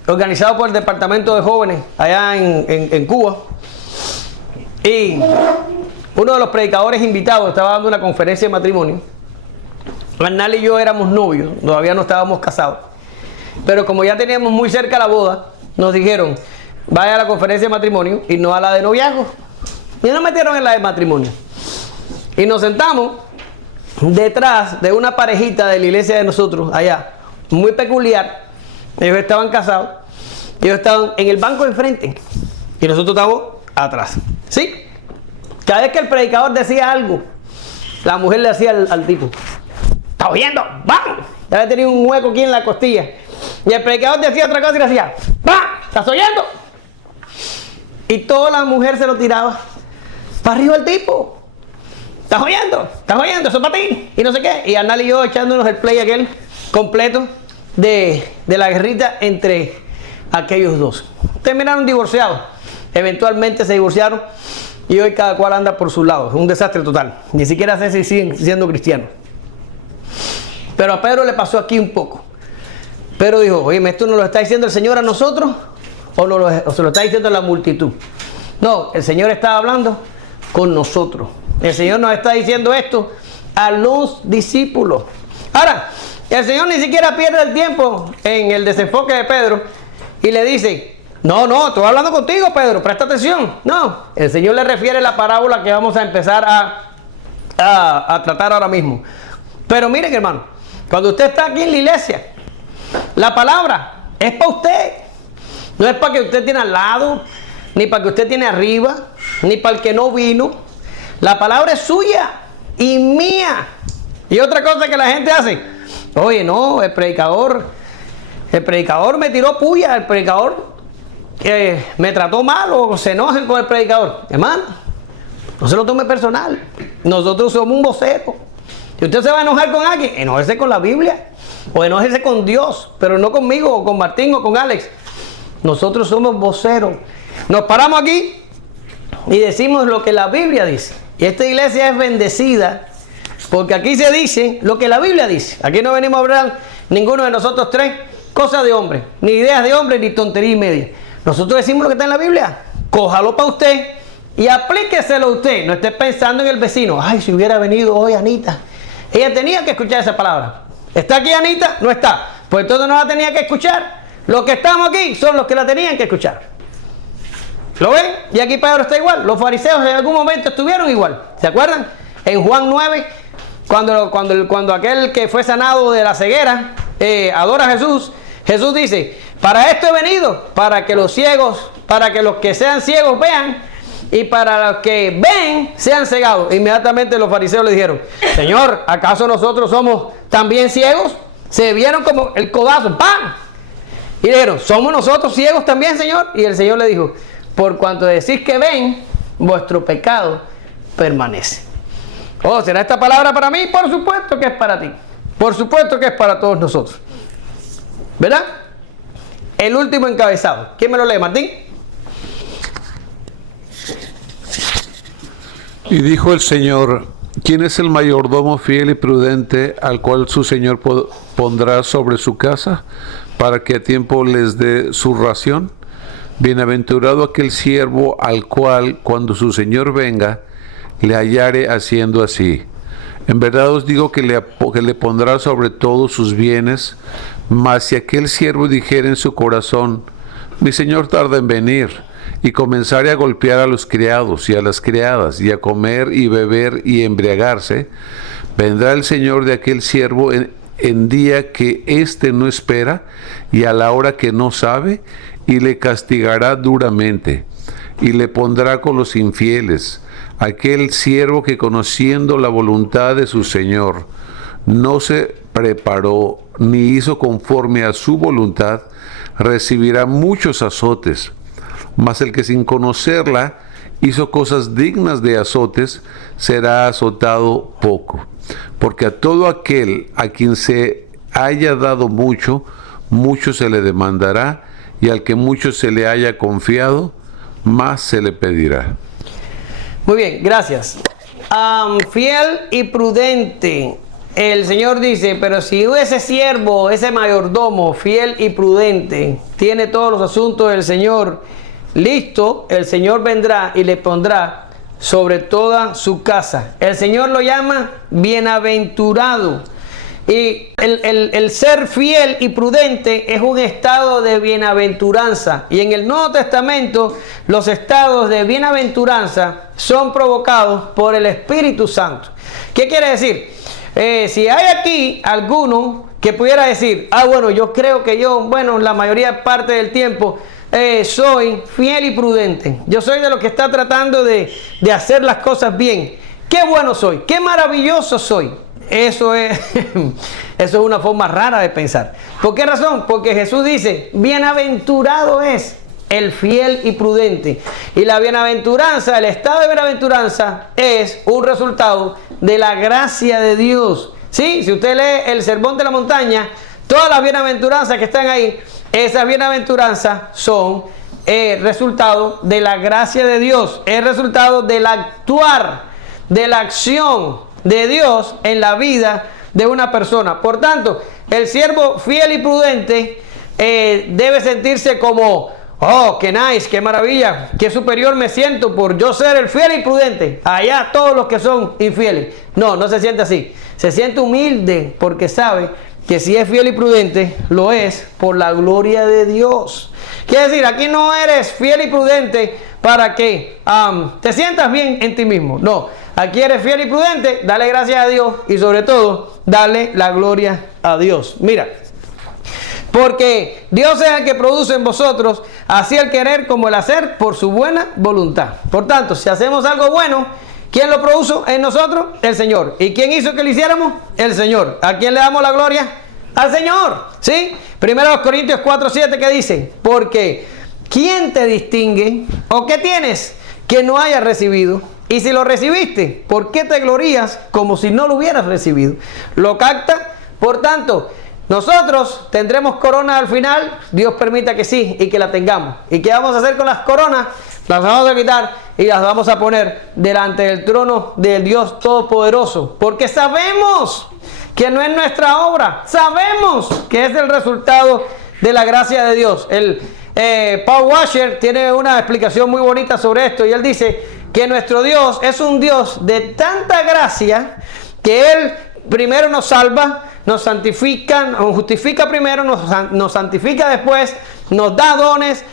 organizado por el Departamento de Jóvenes allá en Cuba. Y uno de los predicadores invitados estaba dando una conferencia de matrimonio. Arnal y yo éramos novios, todavía no estábamos casados. Pero como ya teníamos muy cerca la boda, nos dijeron, vaya a la conferencia de matrimonio y no a la de noviazgo. Y nos metieron en la de matrimonio. Y nos sentamos detrás de una parejita de la iglesia de nosotros, allá, muy peculiar. Ellos estaban casados, ellos estaban en el banco de enfrente y nosotros estábamos atrás. ¿Sí? Cada vez que el predicador decía algo, la mujer le hacía al tipo, ¿estás oyendo? ¡Bam! Ya había tenido un hueco aquí en la costilla. Y el predicador decía otra cosa y le hacía, ¡bam! ¿Estás oyendo? Y toda la mujer se lo tiraba para arriba el tipo. ¿Estás oyendo? ¿Estás oyendo? Eso es para ti. Y no sé qué. Y Arnal y yo echándonos el play aquel completo de la guerrita entre aquellos dos. Terminaron divorciados. Eventualmente se divorciaron. Y hoy cada cual anda por su lado. Es un desastre total. Ni siquiera sé si siguen siendo cristianos. Pero a Pedro le pasó aquí un poco. Pedro dijo, oye, ¿esto nos lo está diciendo el Señor a nosotros? ¿O se lo está diciendo a la multitud? No, el Señor está hablando con nosotros. El Señor nos está diciendo esto a los discípulos. Ahora, el Señor ni siquiera pierde el tiempo en el desenfoque de Pedro y le dice, no, estoy hablando contigo, Pedro, presta atención. No, el Señor le refiere la parábola que vamos a empezar a tratar ahora mismo. Pero miren, hermano, cuando usted está aquí en la iglesia, la palabra es para usted. No es para que usted tiene al lado, ni para que usted tiene arriba, ni para el que no vino. La palabra es suya y mía. Y otra cosa que la gente hace, oye, no, el predicador me tiró puya, el predicador me trató mal, o se enojen con el predicador. Hermano, no se lo tome personal. Nosotros somos un vocero. Si usted se va a enojar con alguien, enójese con la Biblia o enójese con Dios, pero no conmigo o con Martín o con Alex. Nosotros somos voceros. Nos paramos aquí y decimos lo que la Biblia dice. Y esta iglesia es bendecida porque aquí se dice lo que la Biblia dice. Aquí no venimos a hablar ninguno de nosotros tres cosas de hombre, ni ideas de hombre, ni tontería y media. Nosotros decimos lo que está en la Biblia. Cójalo para usted y aplíqueselo a usted. No esté pensando en el vecino. Ay, si hubiera venido hoy Anita. Ella tenía que escuchar esa palabra. ¿Está aquí Anita? No está. Pues entonces no la tenía que escuchar. Los que estamos aquí son los que la tenían que escuchar. ¿Lo ven? Y aquí Pedro está igual. Los fariseos en algún momento estuvieron igual. ¿Se acuerdan? En Juan 9, cuando aquel que fue sanado de la ceguera adora a Jesús, Jesús dice, para esto he venido, para que los que sean ciegos vean, y para los que ven sean cegados. Inmediatamente los fariseos le dijeron, Señor, ¿acaso nosotros somos también ciegos? Se vieron como el codazo, ¡pam! Y le dijeron, ¿somos nosotros ciegos también, Señor? Y el Señor le dijo, por cuanto decís que ven, vuestro pecado permanece. Oh, ¿será esta palabra para mí? Por supuesto que es para ti. Por supuesto que es para todos nosotros. ¿Verdad? El último encabezado. ¿Quién me lo lee, Martín? Y dijo el Señor, ¿quién es el mayordomo fiel y prudente al cual su Señor pondrá sobre su casa para que a tiempo les dé su ración? Bienaventurado aquel siervo al cual, cuando su Señor venga, le hallare haciendo así. En verdad os digo que le pondrá sobre todos sus bienes, mas si aquel siervo dijere en su corazón, mi Señor tarda en venir, y comenzare a golpear a los criados y a las criadas, y a comer y beber y embriagarse, vendrá el Señor de aquel siervo en día que éste no espera, y a la hora que no sabe, y le castigará duramente, y le pondrá con los infieles, aquel siervo que conociendo la voluntad de su Señor, no se preparó ni hizo conforme a su voluntad, recibirá muchos azotes. Mas el que sin conocerla hizo cosas dignas de azotes, será azotado poco. Porque a todo aquel a quien se haya dado mucho, mucho se le demandará, y al que mucho se le haya confiado, más se le pedirá. Muy bien, gracias. Fiel y prudente. El Señor dice, pero si ese siervo, ese mayordomo, fiel y prudente, tiene todos los asuntos del Señor listo, el Señor vendrá y le pondrá sobre toda su casa. El Señor lo llama bienaventurado. Y el ser fiel y prudente es un estado de bienaventuranza. Y en el Nuevo Testamento, los estados de bienaventuranza son provocados por el Espíritu Santo. ¿Qué quiere decir? Si hay aquí alguno que pudiera decir, bueno, yo creo que la mayoría parte del tiempo soy fiel y prudente. Yo soy de los que está tratando de hacer las cosas bien. Qué bueno soy, qué maravilloso soy. Eso es una forma rara de pensar. ¿Por qué razón? Porque Jesús dice, bienaventurado es el fiel y prudente. Y la bienaventuranza, el estado de bienaventuranza es un resultado de la gracia de Dios. ¿Sí? Si usted lee el Sermón de la Montaña, todas las bienaventuranzas que están ahí, esas bienaventuranzas son resultado de la gracia de Dios. Es resultado del actuar, de la acción de Dios en la vida de una persona. Por tanto, el siervo fiel y prudente debe sentirse como, oh, qué nice, qué maravilla, qué superior me siento por yo ser el fiel y prudente. Allá todos los que son infieles. No, no se siente así. Se siente humilde porque sabe que si es fiel y prudente, lo es por la gloria de Dios. Quiere decir, aquí no eres fiel y prudente para que te sientas bien en ti mismo. No, aquí eres fiel y prudente, dale gracias a Dios y sobre todo, dale la gloria a Dios. Mira, porque Dios es el que produce en vosotros así el querer como el hacer por su buena voluntad. Por tanto, si hacemos algo bueno, ¿quién lo produjo en nosotros? El Señor. ¿Y quién hizo que lo hiciéramos? El Señor. ¿A quién le damos la gloria? Al Señor. ¿Sí? 1 Corintios 4:7 que dice, porque ¿quién te distingue? ¿O qué tienes que no hayas recibido? Y si lo recibiste, ¿por qué te glorías como si no lo hubieras recibido? ¿Lo capta? Por tanto, nosotros tendremos corona al final. Dios permita que sí y que la tengamos. ¿Y qué vamos a hacer con las coronas? Las vamos a quitar y las vamos a poner delante del trono del Dios Todopoderoso. Porque sabemos que no es nuestra obra. Sabemos que es el resultado de la gracia de Dios. Paul Washer tiene una explicación muy bonita sobre esto. Y él dice que nuestro Dios es un Dios de tanta gracia que Él primero nos salva, nos santifica, nos justifica primero, nos santifica después, nos da dones,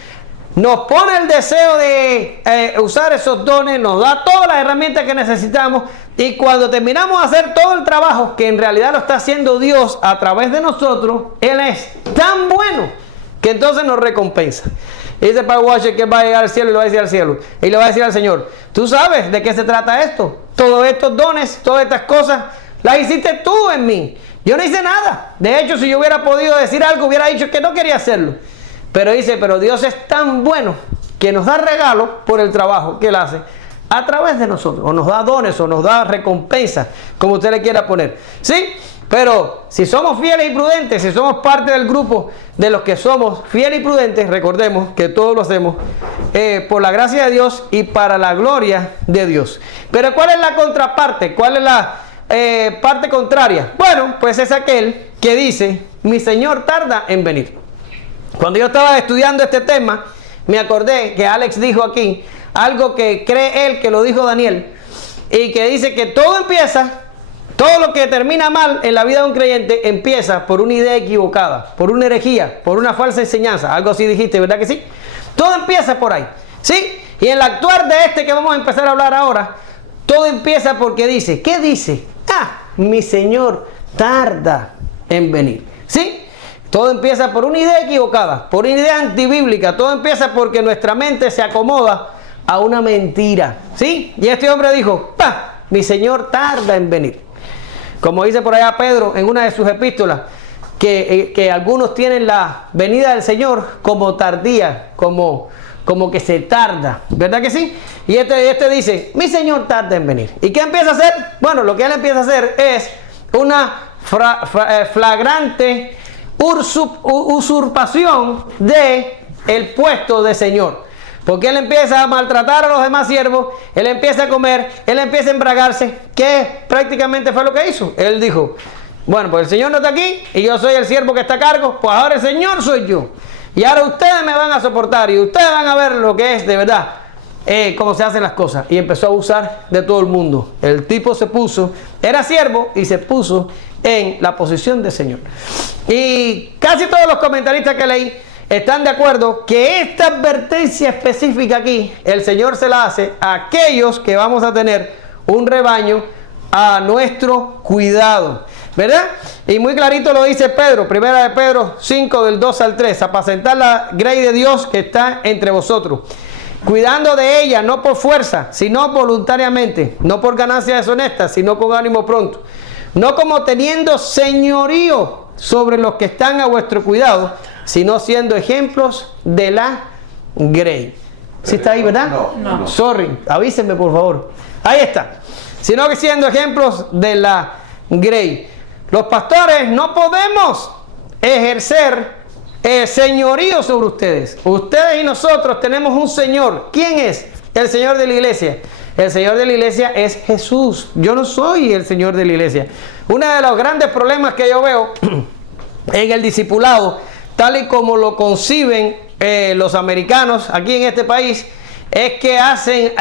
nos pone el deseo de usar esos dones, nos da todas las herramientas que necesitamos y cuando terminamos de hacer todo el trabajo que en realidad lo está haciendo Dios a través de nosotros, Él es tan bueno que entonces nos recompensa. Y dice Paul Washer que va a llegar al cielo y le va a decir al cielo y le va a decir al Señor, ¿tú sabes de qué se trata esto? Todos estos dones, todas estas cosas, las hiciste tú en mí. Yo no hice nada. De hecho, si yo hubiera podido decir algo, hubiera dicho que no quería hacerlo. Pero dice, pero Dios es tan bueno que nos da regalos por el trabajo que Él hace a través de nosotros, o nos da dones, o nos da recompensas, como usted le quiera poner. ¿Sí? Pero si somos fieles y prudentes, si somos parte del grupo de los que somos fieles y prudentes, recordemos que todos lo hacemos por la gracia de Dios y para la gloria de Dios. Pero ¿cuál es la contraparte? ¿Cuál es la parte contraria? Bueno, pues es aquel que dice, mi Señor tarda en venir. Cuando yo estaba estudiando este tema, me acordé que Alex dijo aquí algo que cree él, que lo dijo Daniel, y que dice que todo lo que termina mal en la vida de un creyente empieza por una idea equivocada, por una herejía, por una falsa enseñanza. Algo así dijiste, ¿verdad que sí? Todo empieza por ahí, ¿sí? Y en el actuar de este que vamos a empezar a hablar ahora, todo empieza porque dice, ¿qué dice? Mi Señor tarda en venir, ¿sí? Todo empieza por una idea equivocada, por una idea antibíblica. Todo empieza porque nuestra mente se acomoda a una mentira, ¿sí? Y este hombre dijo, mi Señor tarda en venir. Como dice por allá Pedro en una de sus epístolas, que algunos tienen la venida del Señor como tardía, como que se tarda, ¿verdad que sí? Y este dice, mi Señor tarda en venir. ¿Y qué empieza a hacer? Bueno, lo que él empieza a hacer es una flagrante usurpación de el puesto de Señor. Porque él empieza a maltratar a los demás siervos, él empieza a comer, él empieza a embragarse. ¿Qué prácticamente fue lo que hizo? Él dijo, bueno, pues el Señor no está aquí y yo soy el siervo que está a cargo, pues ahora el Señor soy yo. Y ahora ustedes me van a soportar y ustedes van a ver lo que es de verdad, cómo se hacen las cosas. Y empezó a abusar de todo el mundo. El tipo era siervo y se puso en la posición de Señor. Y casi todos los comentaristas que leí están de acuerdo que esta advertencia específica aquí, el Señor se la hace a aquellos que vamos a tener un rebaño a nuestro cuidado, ¿verdad? Y muy clarito lo dice Pedro, primera de Pedro 5 del 2 al 3, apacentar la grey de Dios que está entre vosotros, cuidando de ella, no por fuerza, sino voluntariamente, no por ganancia deshonesta, sino con ánimo pronto, no como teniendo señorío sobre los que están a vuestro cuidado, sino siendo ejemplos de la grey. ¿Sí está ahí, verdad? No. Sorry, avísenme por favor. Ahí está. Sino que siendo ejemplos de la grey. Los pastores no podemos ejercer señorío sobre ustedes. Ustedes y nosotros tenemos un Señor. ¿Quién es? El Señor de la iglesia. El Señor de la iglesia es Jesús. Yo no soy el Señor de la iglesia. Uno de los grandes problemas que yo veo en el discipulado, tal y como lo conciben los americanos aquí en este país, es que hacen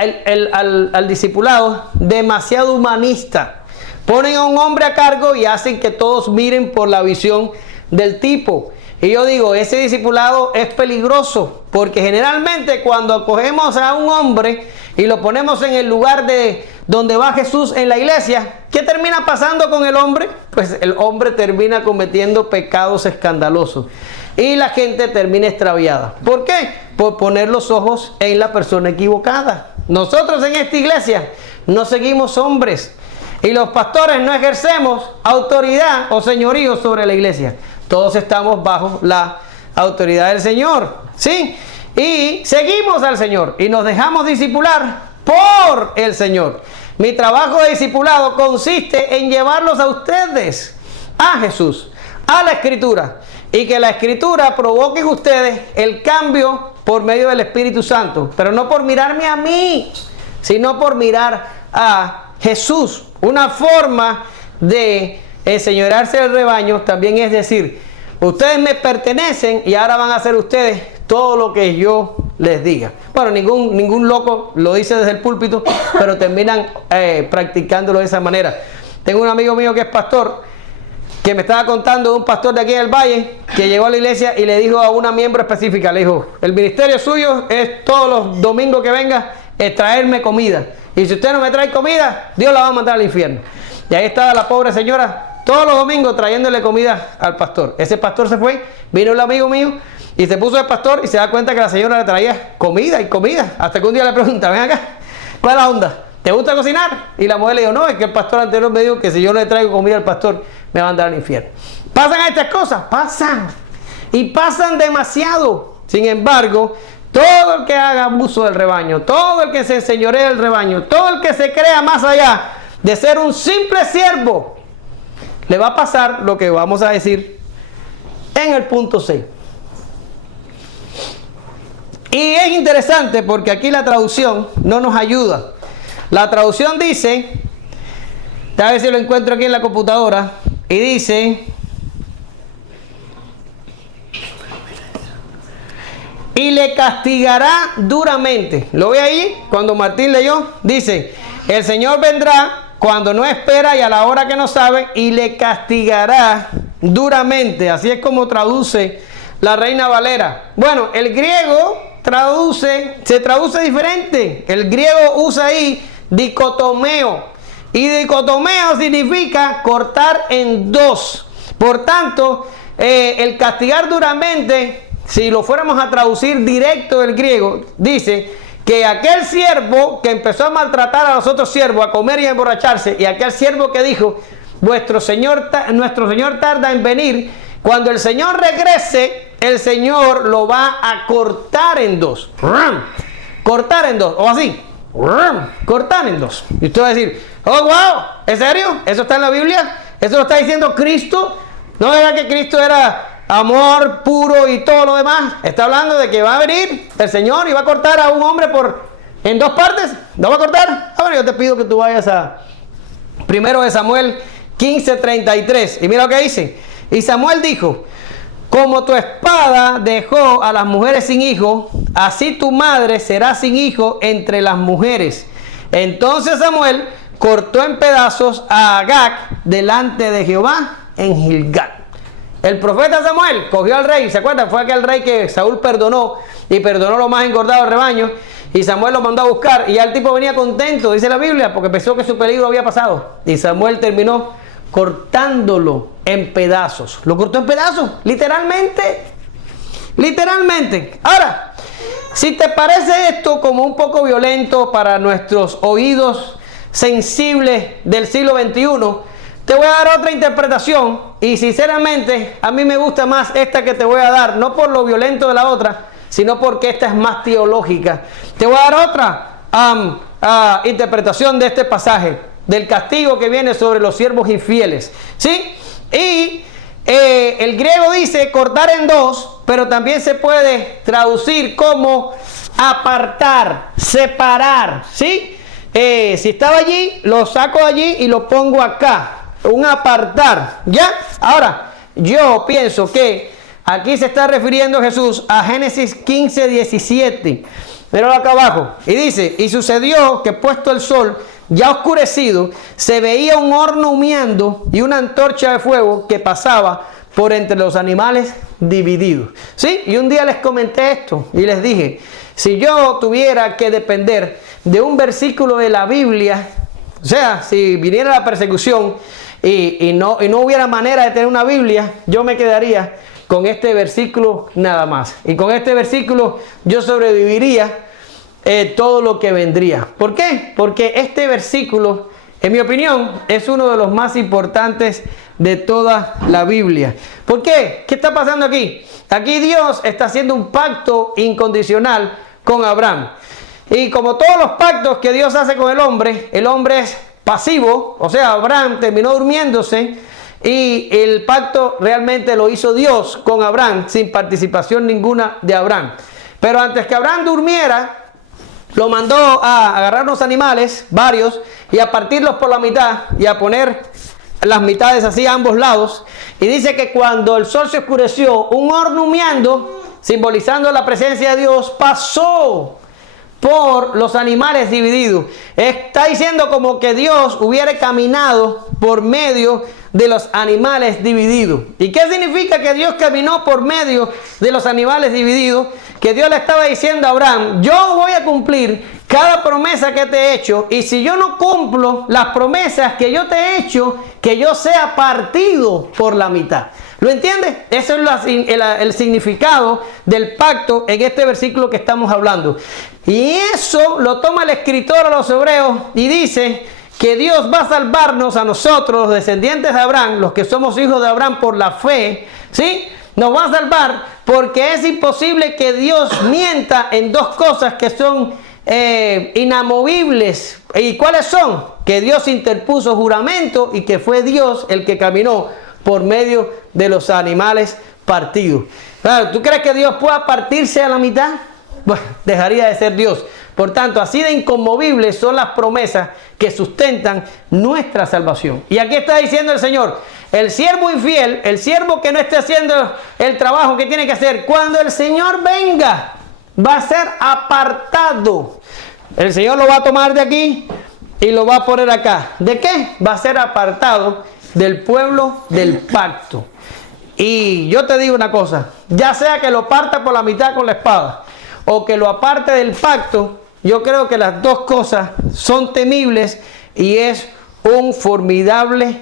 al discipulado demasiado humanista. Ponen a un hombre a cargo y hacen que todos miren por la visión del tipo. Y yo digo, ese discipulado es peligroso, porque generalmente cuando acogemos a un hombre y lo ponemos en el lugar de donde va Jesús en la iglesia, ¿qué termina pasando con el hombre? Pues el hombre termina cometiendo pecados escandalosos y la gente termina extraviada. ¿Por qué? Por poner los ojos en la persona equivocada. Nosotros en esta iglesia no seguimos hombres y los pastores no ejercemos autoridad o señorío sobre la iglesia. Todos estamos bajo la autoridad del Señor, ¿sí? Y seguimos al Señor y nos dejamos discipular por el Señor. Mi trabajo de discipulado consiste en llevarlos a ustedes a Jesús, a la Escritura, y que la Escritura provoque en ustedes el cambio por medio del Espíritu Santo, pero no por mirarme a mí, sino por mirar a Jesús. Una forma de enseñorearse del rebaño también es decir, ustedes me pertenecen y ahora van a hacer ustedes todo lo que yo les diga. Bueno, ningún loco lo dice desde el púlpito, pero terminan practicándolo de esa manera. Tengo un amigo mío que es pastor, que me estaba contando de un pastor de aquí del Valle, que llegó a la iglesia y le dijo a una miembro específica, le dijo, el ministerio suyo es todos los domingos que venga, es traerme comida. Y si usted no me trae comida, Dios la va a mandar al infierno. Y ahí estaba la pobre señora, todos los domingos trayéndole comida al pastor. Ese pastor se fue, vino el amigo mío, y se puso de pastor y se da cuenta que la señora le traía comida y comida. Hasta que un día le pregunta, ven acá, ¿cuál es la onda? ¿Te gusta cocinar? Y la mujer le dijo, no, es que el pastor anterior me dijo que si yo no le traigo comida al pastor, me va a mandar al infierno. ¿Pasan estas cosas? Pasan. Y pasan demasiado. Sin embargo, todo el que haga abuso del rebaño, todo el que se enseñoree del rebaño, todo el que se crea más allá de ser un simple siervo, le va a pasar lo que vamos a decir en el punto 6. Y es interesante porque aquí la traducción no nos ayuda. La traducción dice, a ver si lo encuentro aquí en la computadora, y dice, y le castigará duramente. ¿Lo ve ahí? Cuando Martín leyó, dice, el Señor vendrá cuando no espera y a la hora que no sabe, y le castigará duramente. Así es como traduce la Reina Valera. Bueno, el griego se traduce diferente. El griego usa ahí dicotomeo. Y dicotomeo significa cortar en dos. Por tanto, el castigar duramente, si lo fuéramos a traducir directo del griego, dice que aquel siervo que empezó a maltratar a los otros siervos, a comer y a emborracharse, y aquel siervo que dijo, nuestro Señor tarda en venir, cuando el Señor regrese, el Señor lo va a cortar en dos. Cortar en dos, o así. Cortar en dos. Y usted va a decir, oh, wow, ¿en serio? ¿Eso está en la Biblia? ¿Eso lo está diciendo Cristo? ¿No era que Cristo era amor puro y todo lo demás? Está hablando de que va a venir el Señor y va a cortar a un hombre en dos partes. ¿No va a cortar? Ahora yo te pido que tú vayas a 1 de Samuel 15:33. Y mira lo que dice. Y Samuel dijo, como tu espada dejó a las mujeres sin hijo, así tu madre será sin hijo entre las mujeres. Entonces Samuel cortó en pedazos a Agag delante de Jehová en Gilgal. El profeta Samuel cogió al rey, ¿se acuerdan? Fue aquel rey que Saúl perdonó y perdonó lo más engordado del rebaño, y Samuel lo mandó a buscar, y ya el tipo venía contento, dice la Biblia, porque pensó que su peligro había pasado, y Samuel terminó cortándolo en pedazos. Lo cortó en pedazos, literalmente. Ahora, si te parece esto como un poco violento para nuestros oídos sensibles del siglo XXI, te voy a dar otra interpretación, y sinceramente a mí me gusta más esta que te voy a dar, no por lo violento de la otra, sino porque esta es más teológica. Te voy a dar otra interpretación de este pasaje, del castigo que viene sobre los siervos infieles, ¿sí? Y el griego dice cortar en dos, pero también se puede traducir como apartar, separar, ¿sí? Si estaba allí, lo saco de allí y lo pongo acá. Un apartar, ¿ya? Ahora, yo pienso que aquí se está refiriendo Jesús a Génesis 15:17. Míralo acá abajo. Y dice, y sucedió que puesto el sol, ya oscurecido, se veía un horno humeando y una antorcha de fuego que pasaba por entre los animales divididos. ¿Sí? Y un día les comenté esto y les dije, si yo tuviera que depender de un versículo de la Biblia, o sea, si viniera la persecución y no hubiera manera de tener una Biblia, yo me quedaría con este versículo nada más. Y con este versículo yo sobreviviría todo lo que vendría. ¿Por qué? Porque este versículo, en mi opinión, es uno de los más importantes de toda la Biblia. ¿Por qué? ¿Qué está pasando aquí? Aquí Dios está haciendo un pacto incondicional con Abraham. Y como todos los pactos que Dios hace con el hombre es pasivo. O sea, Abraham terminó durmiéndose y el pacto realmente lo hizo Dios con Abraham sin participación ninguna de Abraham. Pero antes que Abraham durmiera, lo mandó a agarrar unos animales, varios, y a partirlos por la mitad y a poner las mitades así a ambos lados. Y dice que cuando el sol se oscureció, un horno humeando, simbolizando la presencia de Dios, pasó por los animales divididos. Está diciendo como que Dios hubiera caminado por medio de los animales divididos. ¿Y qué significa que Dios caminó por medio de los animales divididos? Que Dios le estaba diciendo a Abraham, yo voy a cumplir cada promesa que te he hecho, y si yo no cumplo las promesas que yo te he hecho, que yo sea partido por la mitad. ¿Lo entiendes? Eso es el significado del pacto en este versículo que estamos hablando. Y eso lo toma el escritor a los hebreos y dice que Dios va a salvarnos a nosotros, los descendientes de Abraham, los que somos hijos de Abraham por la fe, ¿sí? nos va a salvar porque es imposible que Dios mienta en dos cosas que son inamovibles. ¿Y cuáles son? Que Dios interpuso juramento y que fue Dios el que caminó por medio de los animales partidos. Claro, ¿tú crees que Dios pueda partirse a la mitad? Bueno, dejaría de ser Dios. Por tanto, así de inconmovibles son las promesas que sustentan nuestra salvación. Y aquí está diciendo el Señor, el siervo infiel, el siervo que no esté haciendo el trabajo que tiene que hacer, cuando el Señor venga, va a ser apartado. El Señor lo va a tomar de aquí y lo va a poner acá. ¿De qué? Va a ser apartado del pueblo del pacto. Y yo te digo una cosa, ya sea que lo parta por la mitad con la espada o que lo aparte del pacto, yo creo que las dos cosas son temibles y es un formidable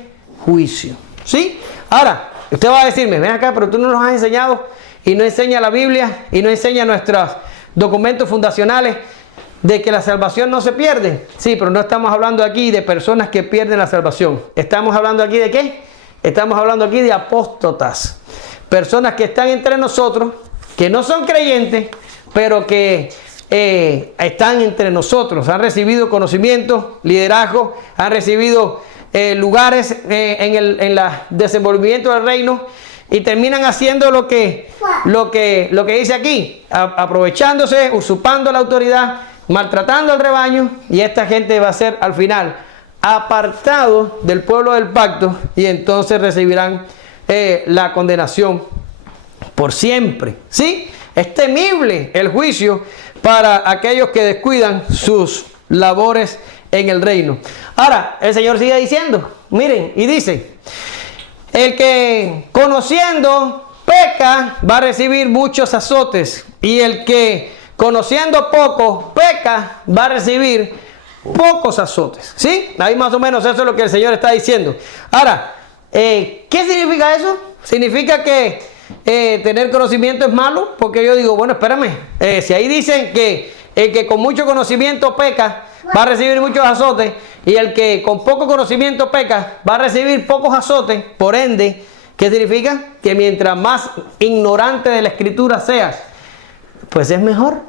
juicio. ¿Sí? Ahora, usted va a decirme, ven acá, pero tú no nos has enseñado y no enseña la Biblia y no enseña nuestros documentos fundacionales de que la salvación no se pierde. Sí, pero no estamos hablando aquí de personas que pierden la salvación. Estamos hablando aquí de ¿qué? Estamos hablando aquí de apóstatas. Personas que están entre nosotros, que no son creyentes, pero que están entre nosotros. Han recibido conocimiento, liderazgo, han recibido lugares en el desenvolvimiento del reino y terminan haciendo lo que dice aquí, aprovechándose, usurpando la autoridad, maltratando al rebaño, y esta gente va a ser al final apartado del pueblo del pacto y entonces recibirán la condenación por siempre. ¿Sí? Es temible el juicio para aquellos que descuidan sus labores en el reino. Ahora, el Señor sigue diciendo, miren, y dice, el que conociendo peca va a recibir muchos azotes, y el que conociendo poco peca va a recibir pocos azotes. ¿Sí? Ahí más o menos eso es lo que el Señor está diciendo. Ahora, ¿qué significa eso? Significa que tener conocimiento es malo, porque yo digo, bueno, espérame, si ahí dicen que el que con mucho conocimiento peca va a recibir muchos azotes, y el que con poco conocimiento peca va a recibir pocos azotes, por ende, ¿qué significa? Que mientras más ignorante de la escritura seas, pues es mejor.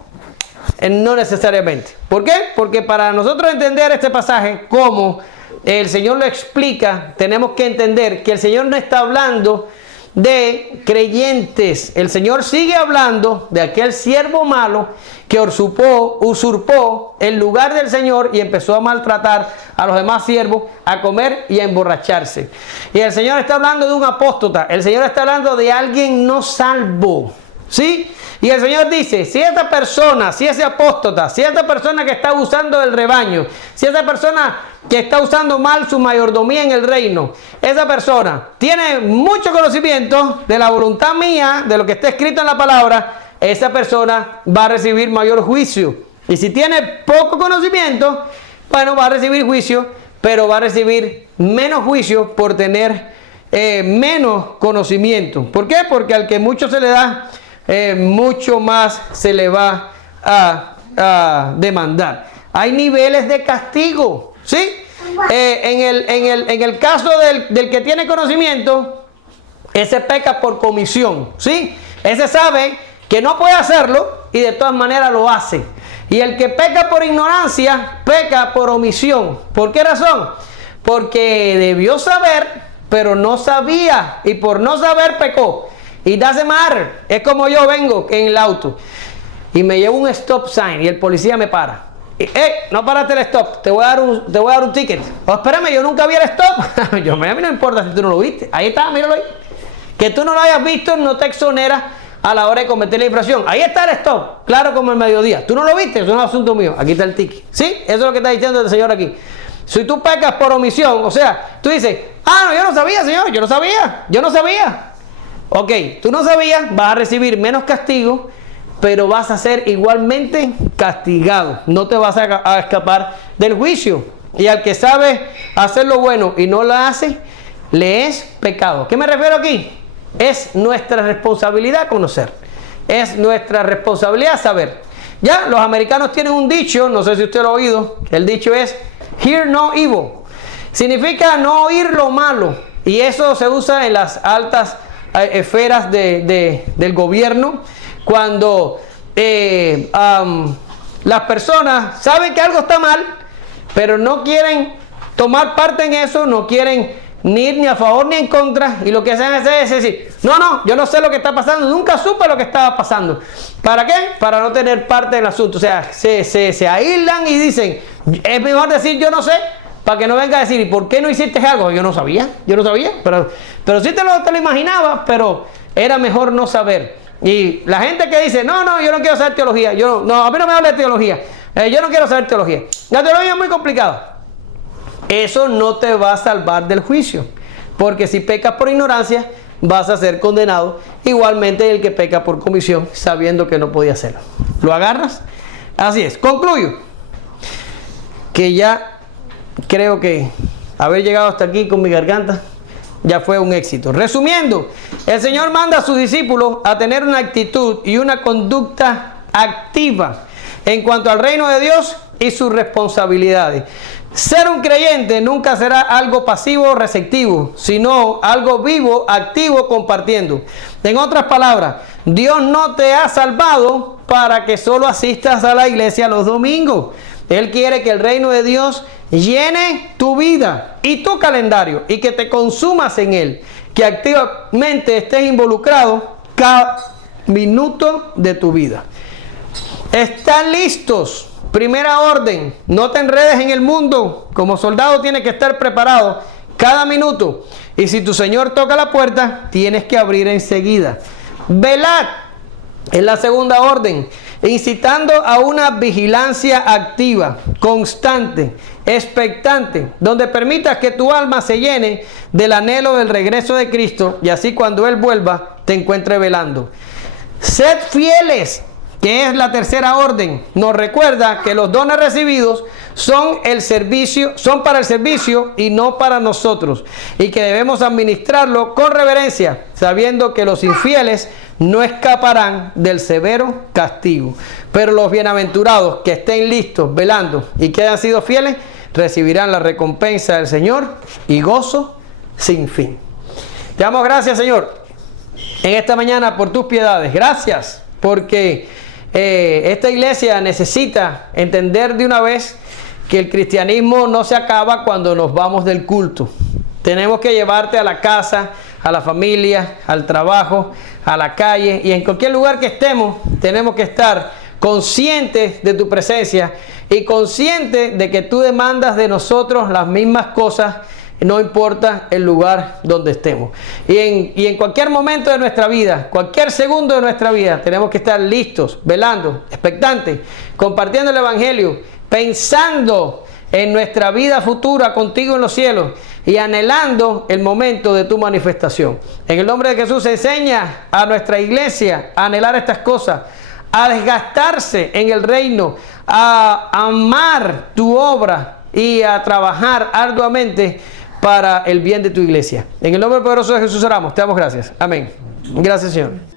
No necesariamente. ¿Por qué? Porque para nosotros entender este pasaje como el Señor lo explica, tenemos que entender que el Señor no está hablando de creyentes. El Señor sigue hablando de aquel siervo malo que usurpó el lugar del Señor y empezó a maltratar a los demás siervos, a comer y a emborracharse. Y el Señor está hablando de un apóstata. El Señor está hablando de alguien no salvo. ¿Sí? Y el Señor dice, si esta persona, si ese apóstata, si esta persona que está abusando del rebaño, si esa persona que está usando mal su mayordomía en el reino, esa persona tiene mucho conocimiento de la voluntad mía, de lo que está escrito en la palabra, esa persona va a recibir mayor juicio. Y si tiene poco conocimiento, bueno, va a recibir juicio, pero va a recibir menos juicio por tener menos conocimiento. ¿Por qué? Porque al que mucho se le da, mucho más se le va a demandar. Hay niveles de castigo, ¿sí? En el caso del que tiene conocimiento, ese peca por comisión, ¿sí? Ese sabe que no puede hacerlo y de todas maneras lo hace. Y el que peca por ignorancia, peca por omisión. ¿Por qué razón? Porque debió saber, pero no sabía, y por no saber pecó. Y hace matter. Es como yo vengo en el auto y me llevo un stop sign y el policía me para. Y, no paraste el stop, te voy a dar un ticket. Oh, espérame, yo nunca vi el stop. A mí no importa si tú no lo viste. Ahí está, míralo ahí. Que tú no lo hayas visto no te exonera a la hora de cometer la infracción. Ahí está el stop, claro como el mediodía. Tú no lo viste, eso no es asunto mío. Aquí está el ticket. ¿Sí? Eso es lo que está diciendo el Señor aquí. Si tú pecas por omisión, o sea, tú dices, no, yo no sabía, Señor, yo no sabía. Ok, tú no sabías, vas a recibir menos castigo, pero vas a ser igualmente castigado. No te vas a escapar del juicio. Y al que sabe hacer lo bueno y no lo hace, le es pecado. ¿Qué me refiero aquí? Es nuestra responsabilidad conocer. Es nuestra responsabilidad saber. Ya, los americanos tienen un dicho, no sé si usted lo ha oído. El dicho es, hear no evil. Significa no oír lo malo. Y eso se usa en las altas esferas del gobierno, cuando las personas saben que algo está mal, pero no quieren tomar parte en eso, no quieren ni ir ni a favor ni en contra, y lo que hacen es decir, no, yo no sé lo que está pasando, nunca supe lo que estaba pasando. ¿Para qué? Para no tener parte del asunto. O sea, se aíslan y dicen, es mejor decir yo no sé, para que no venga a decir, ¿y por qué no hiciste algo? Yo no sabía, pero sí te lo imaginaba, pero era mejor no saber. Y la gente que dice, no, yo no quiero saber teología, a mí no me habla de teología, yo no quiero saber teología, la teología es muy complicada. Eso no te va a salvar del juicio, porque si pecas por ignorancia vas a ser condenado, igualmente el que peca por comisión sabiendo que no podía hacerlo. ¿Lo agarras? Así es. Concluyo que ya creo que haber llegado hasta aquí con mi garganta ya fue un éxito. Resumiendo, el Señor manda a sus discípulos a tener una actitud y una conducta activa en cuanto al reino de Dios y sus responsabilidades. Ser un creyente nunca será algo pasivo o receptivo, sino algo vivo, activo, compartiendo. En otras palabras, Dios no te ha salvado para que solo asistas a la iglesia los domingos. Él quiere que el reino de Dios llene tu vida y tu calendario y que te consumas en él, que activamente estés involucrado cada minuto de tu vida. ¿Están listos? Primera orden, no te enredes en el mundo. Como soldado tienes que estar preparado cada minuto. Y si tu Señor toca la puerta, tienes que abrir enseguida. Velad es la segunda orden, incitando a una vigilancia activa, constante, expectante, donde permitas que tu alma se llene del anhelo del regreso de Cristo, y así cuando Él vuelva, te encuentre velando. Sed fieles, que es la tercera orden. Nos recuerda que los dones recibidos son para el servicio y no para nosotros, y que debemos administrarlo con reverencia, sabiendo que los infieles no escaparán del severo castigo, pero los bienaventurados que estén listos, velando y que hayan sido fieles, recibirán la recompensa del Señor y gozo sin fin. Te damos gracias, Señor, en esta mañana por tus piedades. Gracias porque esta iglesia necesita entender de una vez que el cristianismo no se acaba cuando nos vamos del culto. Tenemos que llevarte a la casa, a la familia, al trabajo, a la calle, y en cualquier lugar que estemos tenemos que estar conscientes de tu presencia y conscientes de que tú demandas de nosotros las mismas cosas, no importa el lugar donde estemos. Y en cualquier momento de nuestra vida, cualquier segundo de nuestra vida, tenemos que estar listos, velando, expectantes, compartiendo el Evangelio, pensando en nuestra vida futura contigo en los cielos y anhelando el momento de tu manifestación. En el nombre de Jesús, enseña a nuestra iglesia a anhelar estas cosas, a desgastarse en el reino, a amar tu obra y a trabajar arduamente para el bien de tu iglesia. En el nombre poderoso de Jesús oramos. Te damos gracias. Amén. Gracias, Señor.